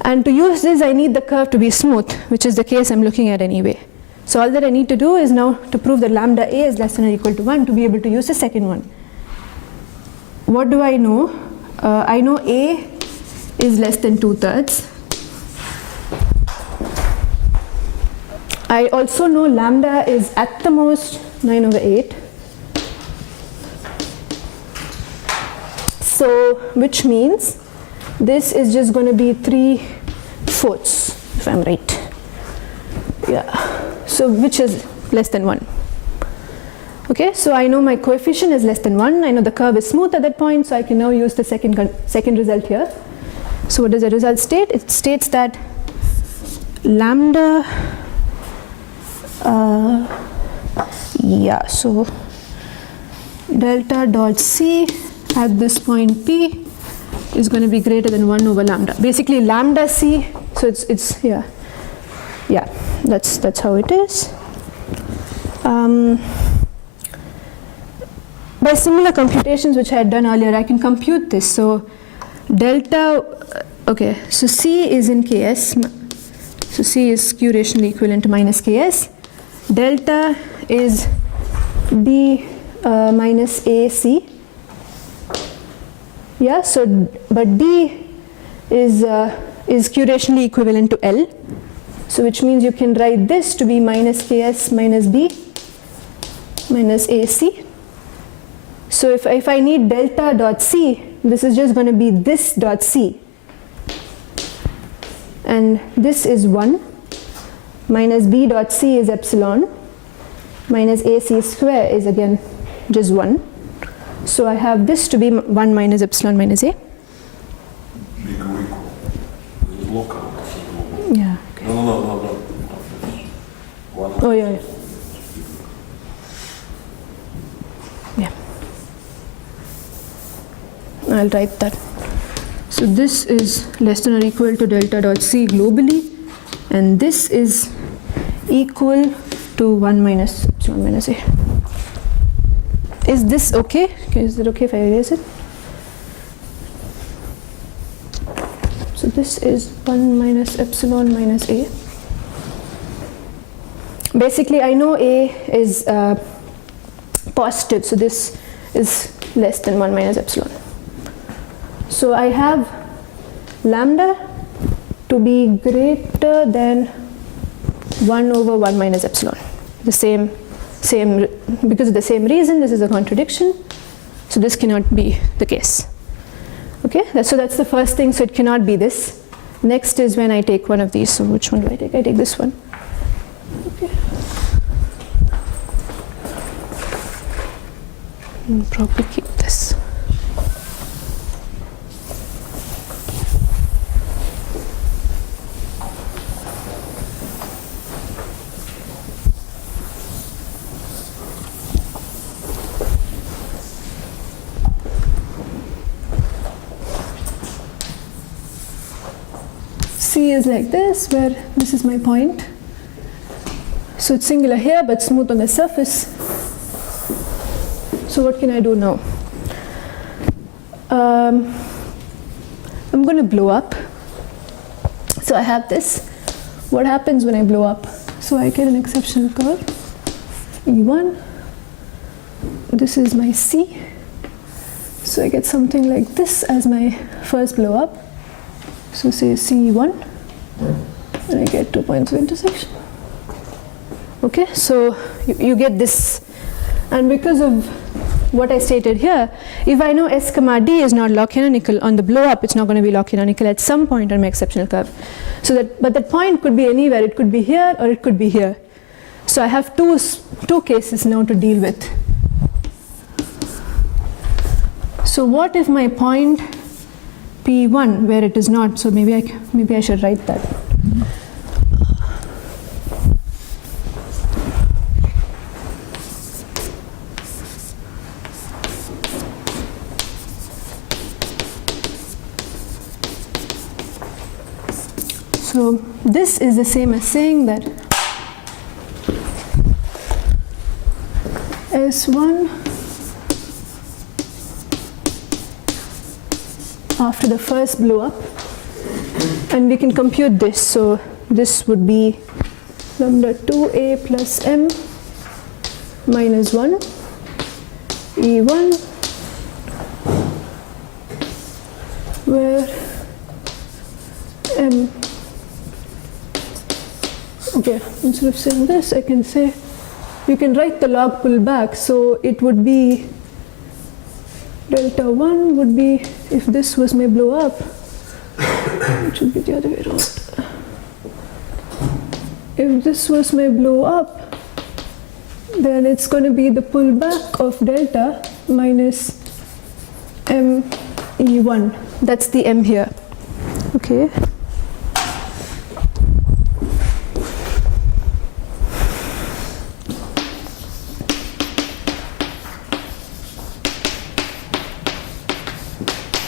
And to use this, I need the curve to be smooth, which is the case I'm looking at anyway. So all that I need to do is now to prove that lambda A is less than or equal to 1 to be able to use the second one. What do I know? I know A is less than 2/3. I also know lambda is at the most 9/8. So, which means this is just going to be 3/4, if I'm right. Yeah. So, which is less than 1. Okay, so I know my coefficient is less than 1. I know the curve is smooth at that point, so I can now use the second result here. So what does the result state? It states that lambda, so delta dot C at this point P is going to be greater than 1 over lambda. Basically lambda C, so it's yeah, that's how it is. By similar computations which I had done earlier, I can compute this. So delta, okay, so C is in Ks, so C is Q rationally equivalent to minus Ks. Delta is D minus AC. Yeah, so, but D is Q rationally equivalent to L. So which means you can write this to be minus Ks minus B minus AC. So if I need delta dot C, this is just going to be this dot C. And this is 1. Minus B dot C is epsilon. Minus AC square is again just 1. So I have this to be 1 minus epsilon minus A. Local. Yeah. Okay. No. Oh, yeah. I'll write that. So this is less than or equal to delta dot C globally, and this is equal to 1 minus epsilon minus A. Is this okay? Is it okay if I erase it? So this is 1 minus epsilon minus A. Basically, I know A is positive, so this is less than 1 minus epsilon. So I have lambda to be greater than 1 over 1 minus epsilon. The same, because of the same reason, this is a contradiction. So this cannot be the case. Okay, so that's the first thing, so it cannot be this. Next is when I take one of these. So which one do I take? I take this one. Okay. I'll probably keep this. C is like this, where this is my point. So it's singular here, but smooth on the surface. So what can I do now? I'm going to blow up. So I have this. What happens when I blow up? So I get an exceptional curve, E1. This is my C. So I get something like this as my first blow up. So say C1, and I get 2 points of intersection. Okay, so you get this. And because of what I stated here, if I know S comma D is not log canonical, on the blow up it's not going to be log canonical at some point on my exceptional curve. So but that point could be anywhere. It could be here or it could be here. So I have two cases now to deal with. So what if my point P1 where it is not? So maybe I should write that. So this is the same as saying that S1 after the first blow up, and we can compute this. So this would be lambda 2a plus m minus 1 E1, where m, okay, instead of saying this, I can say, you can write the log pull back. So it would be delta 1 would be, if this was my blow up, it should be the other way around. If this was my blow up, then it's going to be the pullback of delta minus m E1. That's the m here. Okay.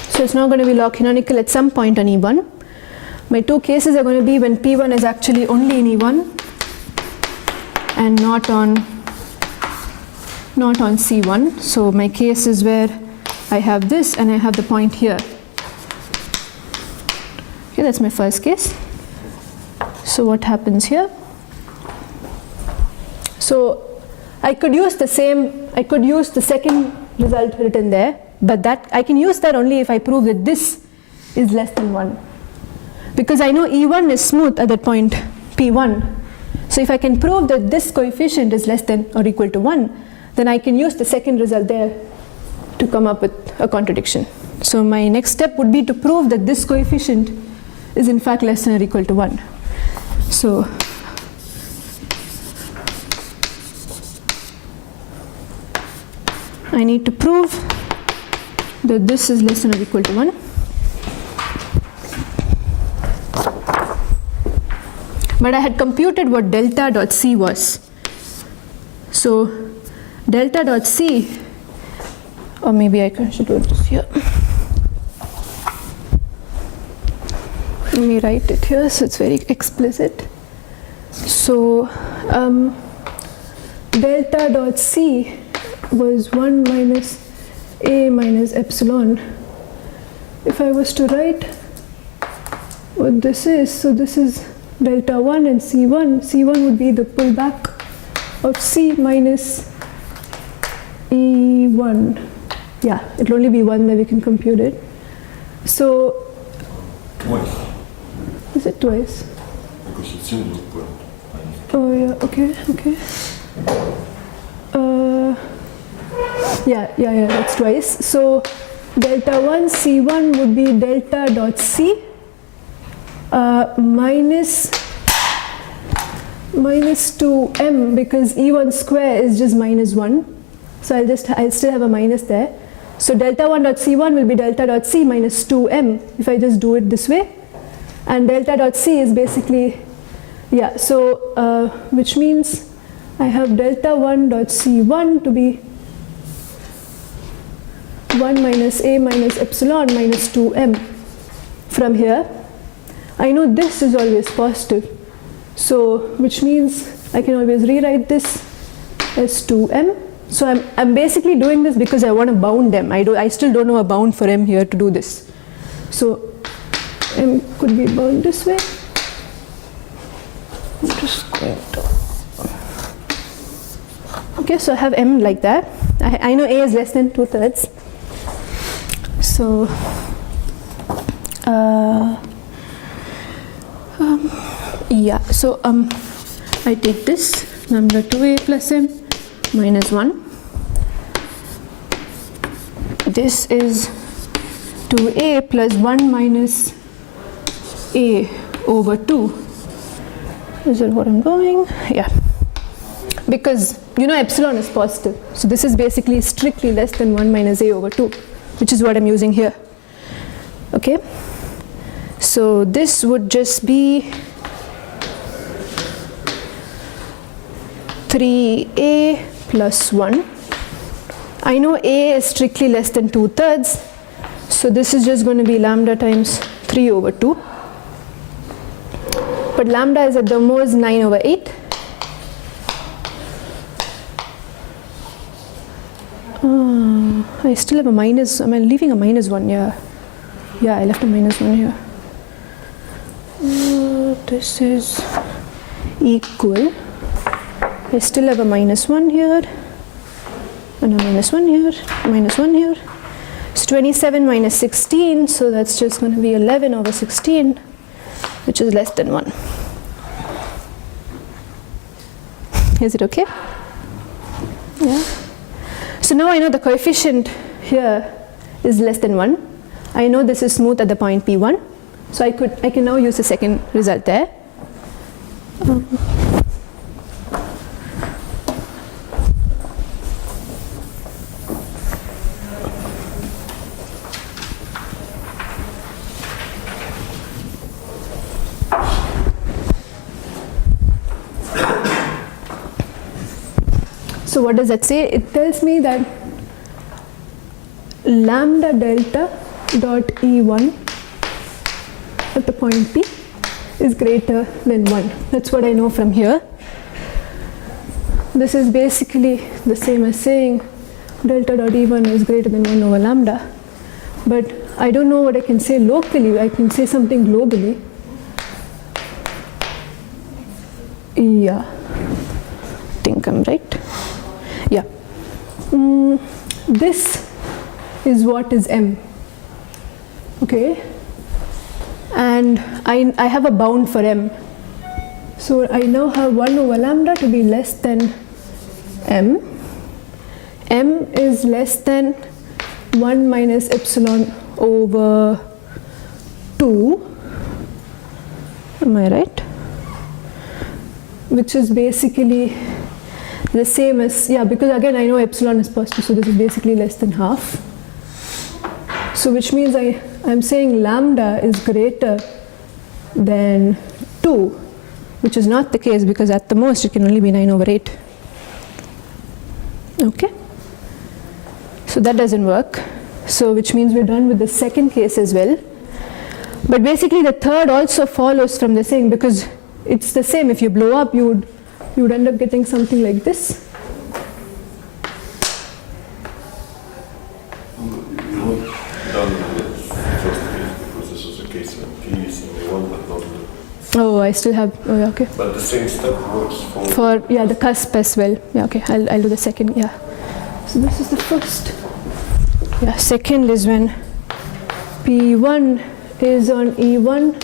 So it's not going to be log canonical at some point on E1. My two cases are going to be when P1 is actually only in E1 and not on C1. So my case is where I have this and I have the point here. Okay, that's my first case. So what happens here? So I could use the second result written there, but that I can use that only if I prove that this is less than 1. Because I know E1 is smooth at that point P1. So if I can prove that this coefficient is less than or equal to 1, then I can use the second result there to come up with a contradiction. So my next step would be to prove that this coefficient is in fact less than or equal to 1. So I need to prove that this is less than or equal to 1. But I had computed what delta dot C was. So delta dot C, or maybe I should do this here. Let me write it here so it's very explicit. So delta dot C was 1 minus A minus epsilon. If I was to write what this is, so this is delta 1 and C1. C1 would be the pullback of C minus E1. Yeah, it'll only be 1 that we can compute it. So, Twice. Is it twice? Because it's single point. Oh yeah, okay. Yeah, that's twice. So delta 1 C1 would be delta dot C minus 2m, because E1 square is just minus 1. So I'll still have a minus there. So delta 1 dot C1 will be delta dot C minus 2m if I just do it this way. And delta dot C is basically, yeah, so which means I have delta 1 dot C1 to be 1 minus A minus epsilon minus 2m. From here, I know this is always positive. So which means I can always rewrite this as 2m. So I'm basically doing this because I want to bound m. I still don't know a bound for m here to do this. So m could be bound this way. I'm just going to. Okay, so I have m like that. I know A is less than 2/3. So yeah, so I take this lambda 2a plus m minus 1. This is 2a plus 1 minus a over 2. Is that what I'm going? Yeah. Because you know epsilon is positive. So this is basically strictly less than 1 minus a over 2, which is what I'm using here. Okay? So this would just be 3a plus 1. I know a is strictly less than 2/3, so this is just going to be lambda times 3 over 2. But lambda is at the most 9 over 8. I still have a minus, am I leaving a minus 1? Yeah, I left a minus 1 here. This is equal. I still have a minus 1 here, and a minus 1 here, minus 1 here. It's 27 minus 16, so that's just going to be 11 over 16, which is less than 1. Is it okay? Yeah. So now I know the coefficient here is less than 1. I know this is smooth at the point P1, so I can now use the second result there. So what does that say? It tells me that lambda delta dot E1 at the point P is greater than 1. That's what I know from here. This is basically the same as saying delta dot E1 is greater than 1 over lambda. But I don't know what I can say locally. I can say something globally. Yeah, I think I'm right. Yeah. This is what is m. Okay. And I have a bound for m. So I now have 1 over lambda to be less than m. M is less than 1 minus epsilon over 2. Am I right? Which is basically the same as, yeah, because again I know epsilon is positive, so this is basically less than half. So which means I'm saying lambda is greater than 2, which is not the case because at the most it can only be 9 over 8. Okay? So that doesn't work. So which means we're done with the second case as well. But basically the third also follows from the same, because it's the same. If you blow up, you would end up getting something like this. You're not done with the first case, because this was a case when P is in A1 but not in the... Oh, I still have, oh yeah, okay. But the same step works For, yeah, the cusp as well. Yeah, okay, I'll do the second, yeah. So this is the first. Yeah, second is when P1 is on E1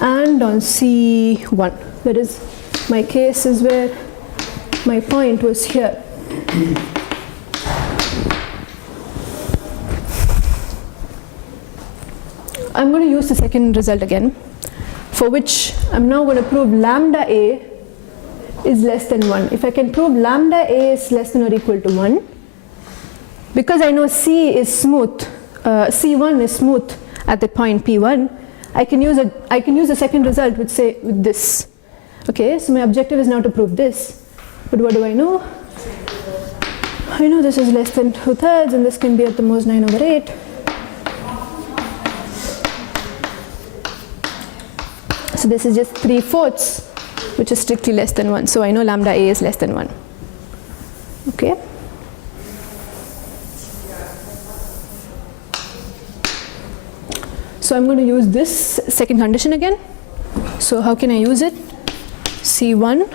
and on C1. That is, my case is where my point was here. I'm going to use the second result again, for which I'm now going to prove lambda A is less than 1. If I can prove lambda A is less than or equal to 1, because I know C is smooth, C1 is smooth at the point P1, I can use a second result with this. Okay, so my objective is now to prove this. But what do I know? I know this is less than 2/3 and this can be at the most 9/8. So this is just 3/4, which is strictly less than 1. So I know lambda A is less than 1. Okay. So I'm going to use this second condition again. So how can I use it? C1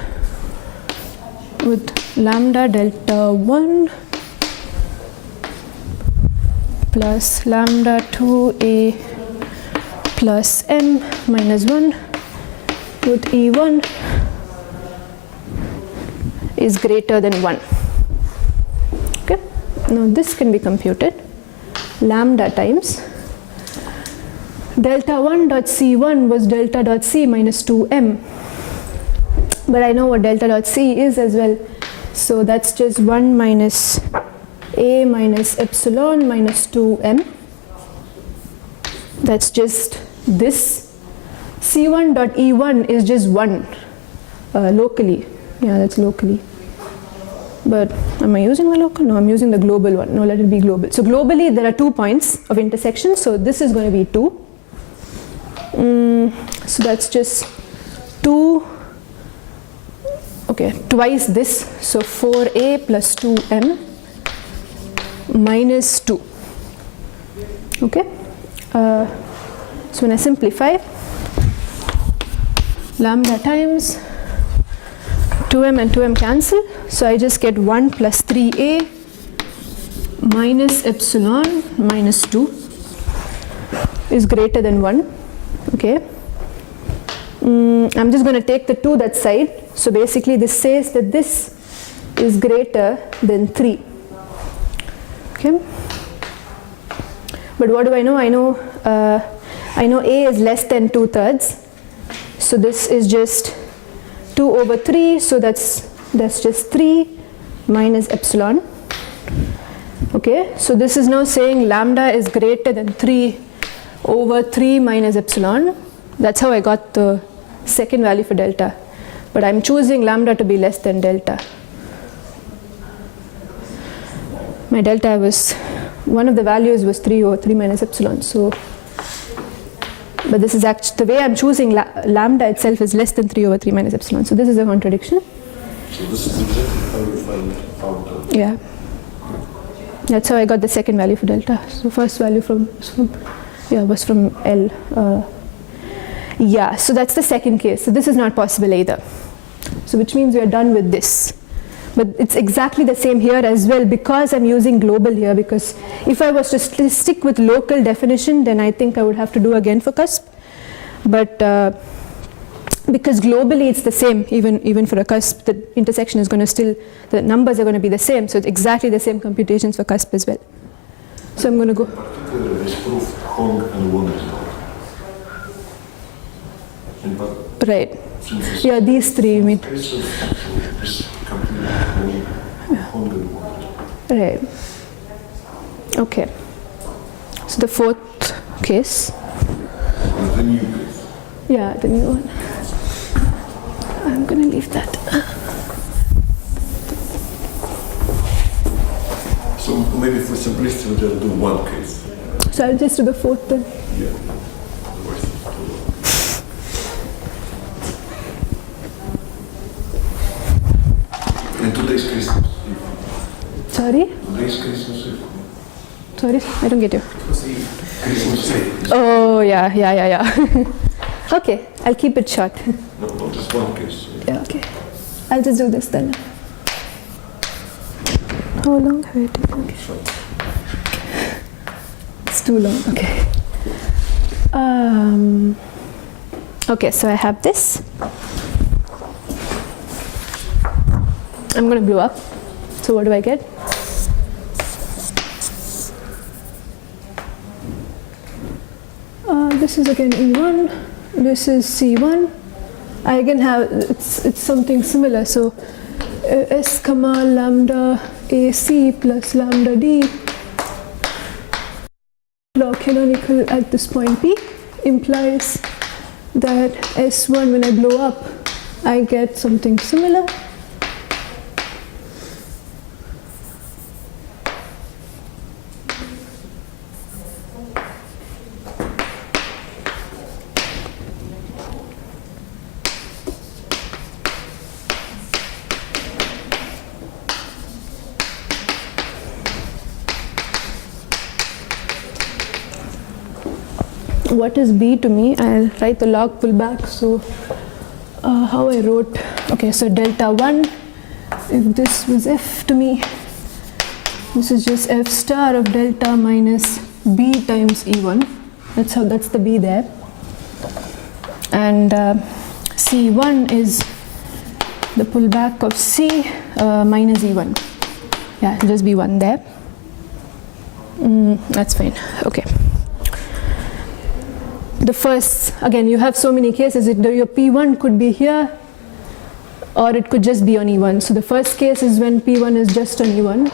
with lambda delta 1 plus lambda 2A plus m minus 1 with E1 is greater than 1. Okay. Now this can be computed. Lambda times delta 1 dot C1 was delta dot C minus 2m. But I know what delta dot C is as well. So that's just 1 minus A minus epsilon minus 2m. That's just this. C1 dot E1 is just 1 locally. Yeah, that's locally. But am I using the local? No, I'm using the global one. No, let it be global. So globally there are 2 points of intersection. So this is going to be 2. So that's just 2, okay, twice this, so 4a plus 2m minus 2. Okay, so when I simplify, lambda times 2m and 2m cancel, so I just get 1 plus 3a minus epsilon minus 2 is greater than 1. Okay, I'm just going to take the 2 that side. So basically this says that this is greater than 3. Okay, but what do I know? I know A is less than 2/3. So this is just 2/3. So that's just 3 minus epsilon. Okay, so this is now saying lambda is greater than 3/3 minus epsilon. That's how I got the second value for delta. But I'm choosing lambda to be less than delta. My delta was, one of the values was 3/3 minus epsilon. So, but this is actually, the way I'm choosing lambda itself is less than 3/3 minus epsilon. So this is a contradiction. So this is exactly how you found delta. Yeah. That's how I got the second value for delta. So first value was from L. Yeah, so that's the second case. So this is not possible either. So which means we are done with this. But it's exactly the same here as well, because I'm using global here, because if I was to stick with local definition, then I think I would have to do again for cusp. But because globally it's the same, even for a cusp, the intersection is going to still, the numbers are going to be the same. So it's exactly the same computations for cusp as well. So I'm going to go. Particularly this proof Hong and Wong result. Right. Yeah, these three. I mean. Right. Okay. So the fourth case. The new case. Yeah, the new one. I'm going to leave that. So maybe for simplicity we'll just do one case. So I'll just do the fourth then. Yeah. Sorry? Sorry, I don't get you. Oh, yeah. Okay, I'll keep it short. No, just one case. Yeah, okay. I'll just do this then. How long have I taken? Okay. It's too long, okay. Okay, so I have this. I'm going to blow up. So what do I get? This is again E1. This is C1. I again have, it's something similar. So S comma lambda AC plus lambda D law canonical at this point P implies that S1 when I blow up I get something similar. What is B to me? I'll write the log pullback. So how I wrote, okay, so delta 1, if this was F to me, this is just F star of delta minus B times E1. That's the B there. And C1 is the pullback of C minus E1. Yeah, it'll just be 1 there. That's fine, okay. The first, again, you have so many cases. Your P1 could be here, or it could just be on E1. So the first case is when P1 is just on E1.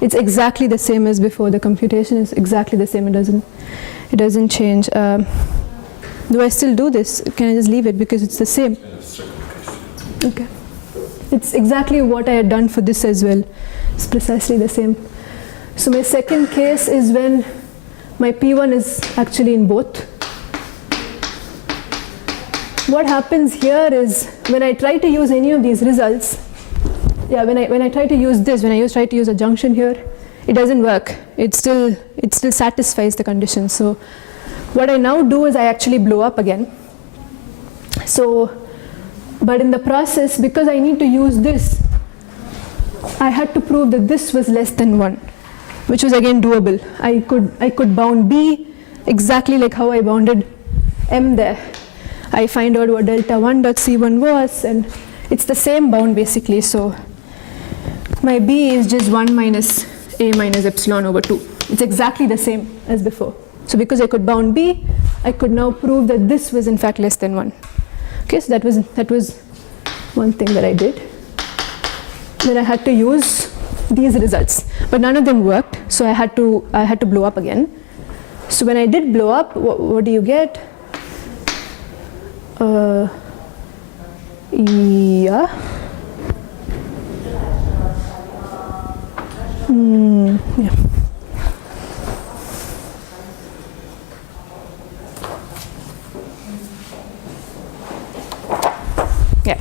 It's exactly the same as before. The computation is exactly the same. It doesn't change. Do I still do this? Can I just leave it because it's the same? Okay. It's exactly what I had done for this as well. It's precisely the same. So my second case is when my P1 is actually in both. What happens here is when I try to use any of these results, when I try to use this, when I try to use a junction here, it doesn't work. It still satisfies the condition. So what I now do is I actually blow up again. So, but in the process, because I need to use this, I had to prove that this was less than 1. Which was again doable. I could bound B exactly like how I bounded M there. I find out what delta 1 dot C1 was, and it's the same bound basically. So my B is just 1 minus A minus epsilon over 2. It's exactly the same as before. So because I could bound B, I could now prove that this was in fact less than 1. Okay, so that was one thing that I did. Then I had to use these results, but none of them worked, so I had to blow up again. So when I did blow up, what do you get? Yeah. Yeah. Yeah.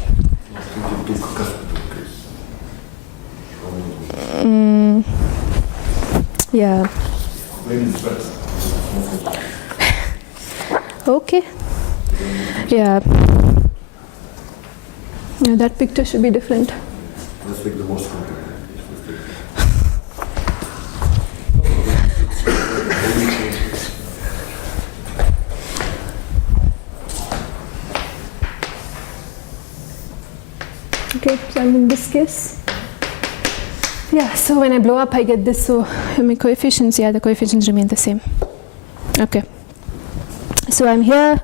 Yeah. Okay. Yeah. Yeah, that picture should be different. Let's take the most complicated. Okay, so I'm in this case. Yeah, so when I blow up, I get this. So my coefficients, the coefficients remain the same. Okay. So I'm here.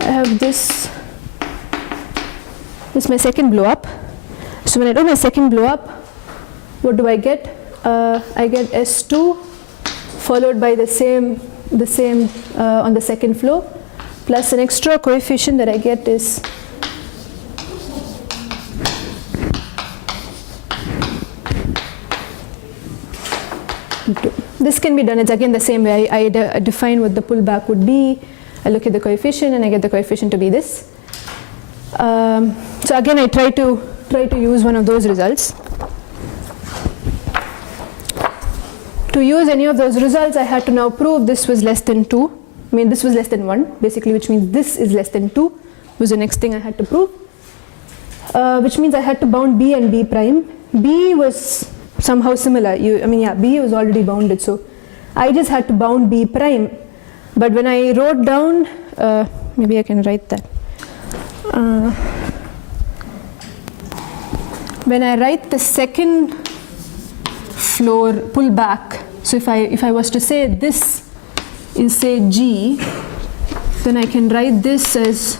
I have this. This is my second blow up. So when I do my second blow up, what do I get? I get S2 followed by the same on the second flow, plus an extra coefficient that I get is this can be done. It's again the same way. I define what the pullback would be. I look at the coefficient and I get the coefficient to be this. So again, I try to use one of those results. to use any of those results, I had to now prove this was less than 2. I mean, this was less than 1, basically, which means this is less than 2 was the next thing I had to prove. Which means I had to bound B and B prime. B was somehow similar. B was already bounded, so I just had to bound B prime. But when I wrote down, maybe I can write that. When I write the second floor pull back, so if I was to say this is say G, then I can write this as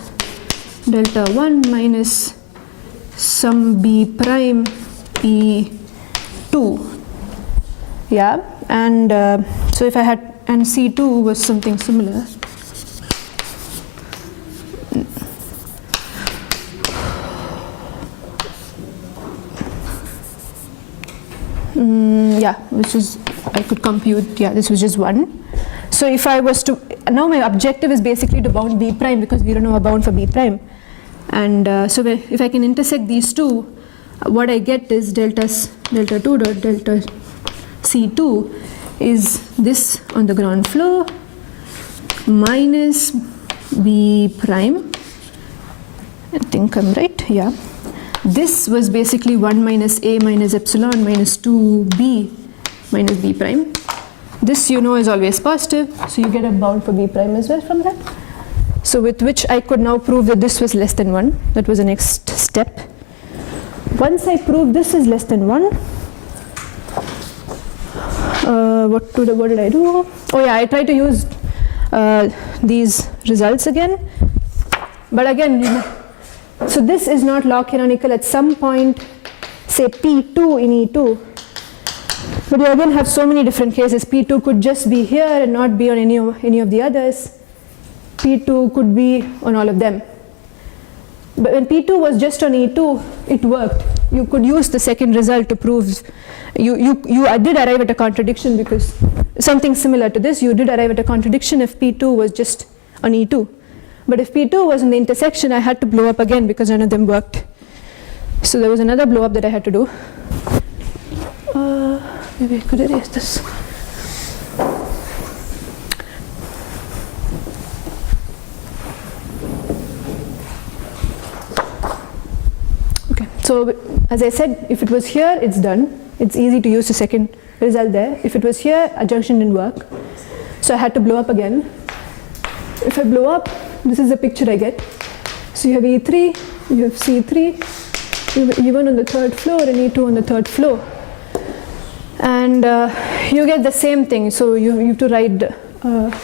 delta 1 minus some B prime E2. Yeah, and so if I had, and C2 was something similar. Which is, I could compute, this was just 1. So if I was to, now my objective is basically to bound B prime because we don't know a bound for B prime. And so if I can intersect these two, what I get is delta 2 dot delta C2 is this on the ground floor minus B prime. I think I'm right, yeah. This was basically 1 minus A minus epsilon minus 2B minus B prime. This is always positive, so you get a bound for B prime as well from that. So with which I could now prove that this was less than 1. That was the next step. Once I proved this is less than 1, what did I do? Oh yeah, I tried to use these results again. But again, so this is not log canonical at some point, say P2 in E2. But you again have so many different cases. P2 could just be here and not be on any of the others. P2 could be on all of them. But when P2 was just on E2, it worked. You could use the second result to prove, you did arrive at a contradiction because something similar to this, you did arrive at a contradiction if P2 was just on E2. But if P2 was in the intersection, I had to blow up again because none of them worked. So there was another blow up that I had to do. Maybe I could erase this. Okay, so as I said, if it was here, it's done. It's easy to use the second result there. If it was here, a junction didn't work. So I had to blow up again. If I blow up, this is the picture I get. So you have E3, you have C3, you have E1 on the third floor and E2 on the third floor. And you get the same thing. So you have to write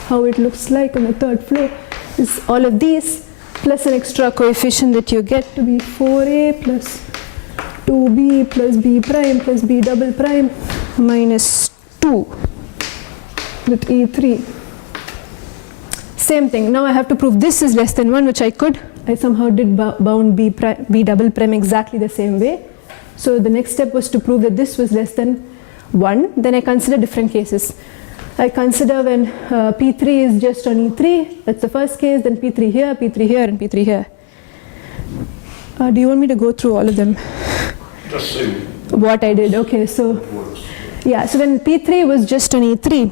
how it looks like on the third floor. Is all of these plus an extra coefficient that you get to be 4A plus 2B plus B prime plus B double prime minus 2 with E3. Same thing. Now I have to prove this is less than 1, which I could. I somehow did bound B double prime exactly the same way. So the next step was to prove that this was less than 1. Then I consider different cases. I consider when P3 is just on E3, that's the first case, then P3 here, and P3 here. Do you want me to go through all of them? Just say what I did. Okay, so yeah, so when P3 was just on E3,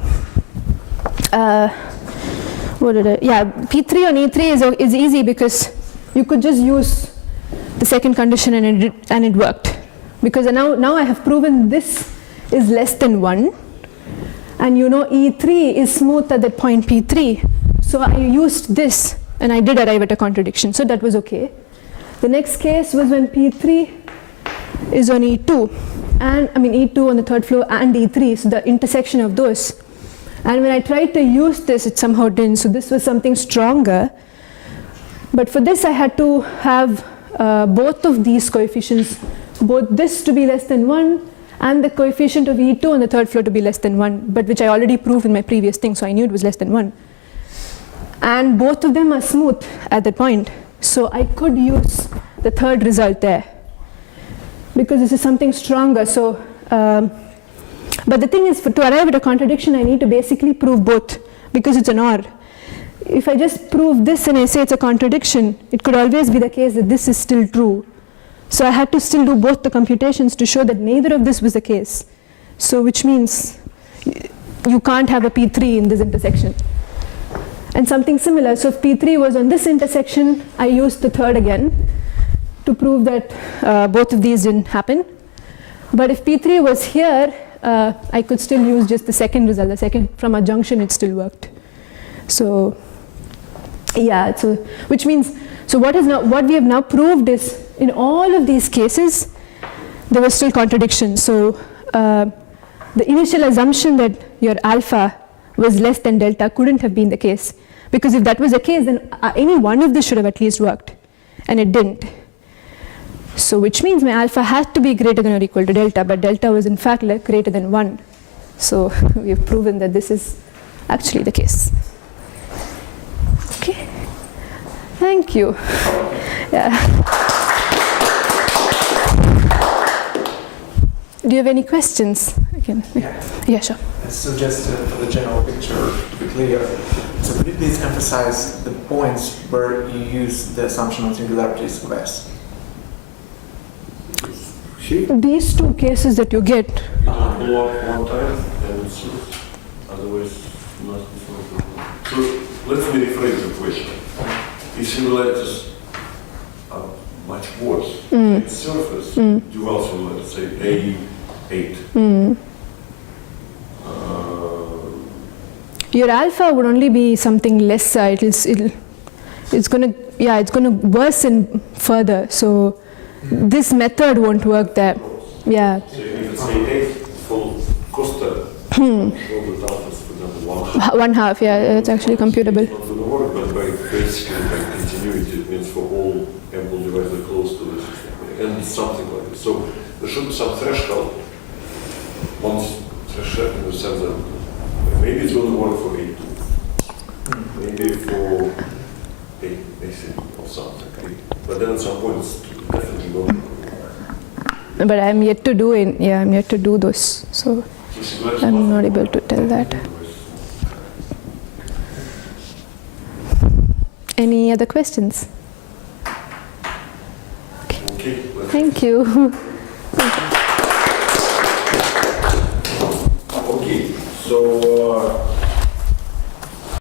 P3 on E3 is easy because you could just use the second condition and it worked. Because now I have proven this is less than 1, and E3 is smooth at that point P3. So I used this and I did arrive at a contradiction, so that was okay. The next case was when P3 is on E2, and E2 on the third floor and E3, so the intersection of those. And when I tried to use this, it somehow didn't, so this was something stronger. But for this I had to have both of these coefficients, both this to be less than 1 and the coefficient of E2 on the third floor to be less than 1, but which I already proved in my previous thing, so I knew it was less than 1. And both of them are smooth at that point, so I could use the third result there because this is something stronger. So, but the thing is, to arrive at a contradiction, I need to basically prove both because it's an OR. If I just prove this and I say it's a contradiction, it could always be the case that this is still true. So I had to still do both the computations to show that neither of this was the case. So which means you can't have a P3 in this intersection. And something similar, so if P3 was on this intersection, I used the third again to prove that both of these didn't happen. But if P3 was here, I could still use just the second result. The second, from a junction, it still worked. So yeah, so which means, so what we have now proved is, in all of these cases, there was still contradiction. So the initial assumption that your alpha was less than delta couldn't have been the case, because if that was the case, then any one of this should have at least worked, and it didn't. So which means my alpha had to be greater than or equal to delta, but delta was in fact greater than 1. So we have proven that this is actually the case. Okay, thank you. Yeah. Do you have any questions? Yeah, sure. So just for the general picture, to be clear, so could you please emphasize the points where you use the assumption of singularities of S? These two cases that you get. Block one time and it's otherwise not. So let me rephrase the question. If singularities are much worse, its surface, dual singularity, say A8. Your alpha would only be something lesser. It's gonna worsen further. So this method won't work there. Yeah. So if it's A8 full costa, show the alphas for example 1/2. Yeah, it's actually computable. It's not going to work, but basically by continuity, it means for all ample devices close to this, and something like this. So there should be some threshold. Once threshold in the sense that maybe it's going to work for A2, maybe for A6 or something. But then at some point it's definitely going to work. But I'm yet to do it. Yeah, I'm yet to do those. So I'm not able to tell that. Any other questions? Okay. Thank you. Okay, so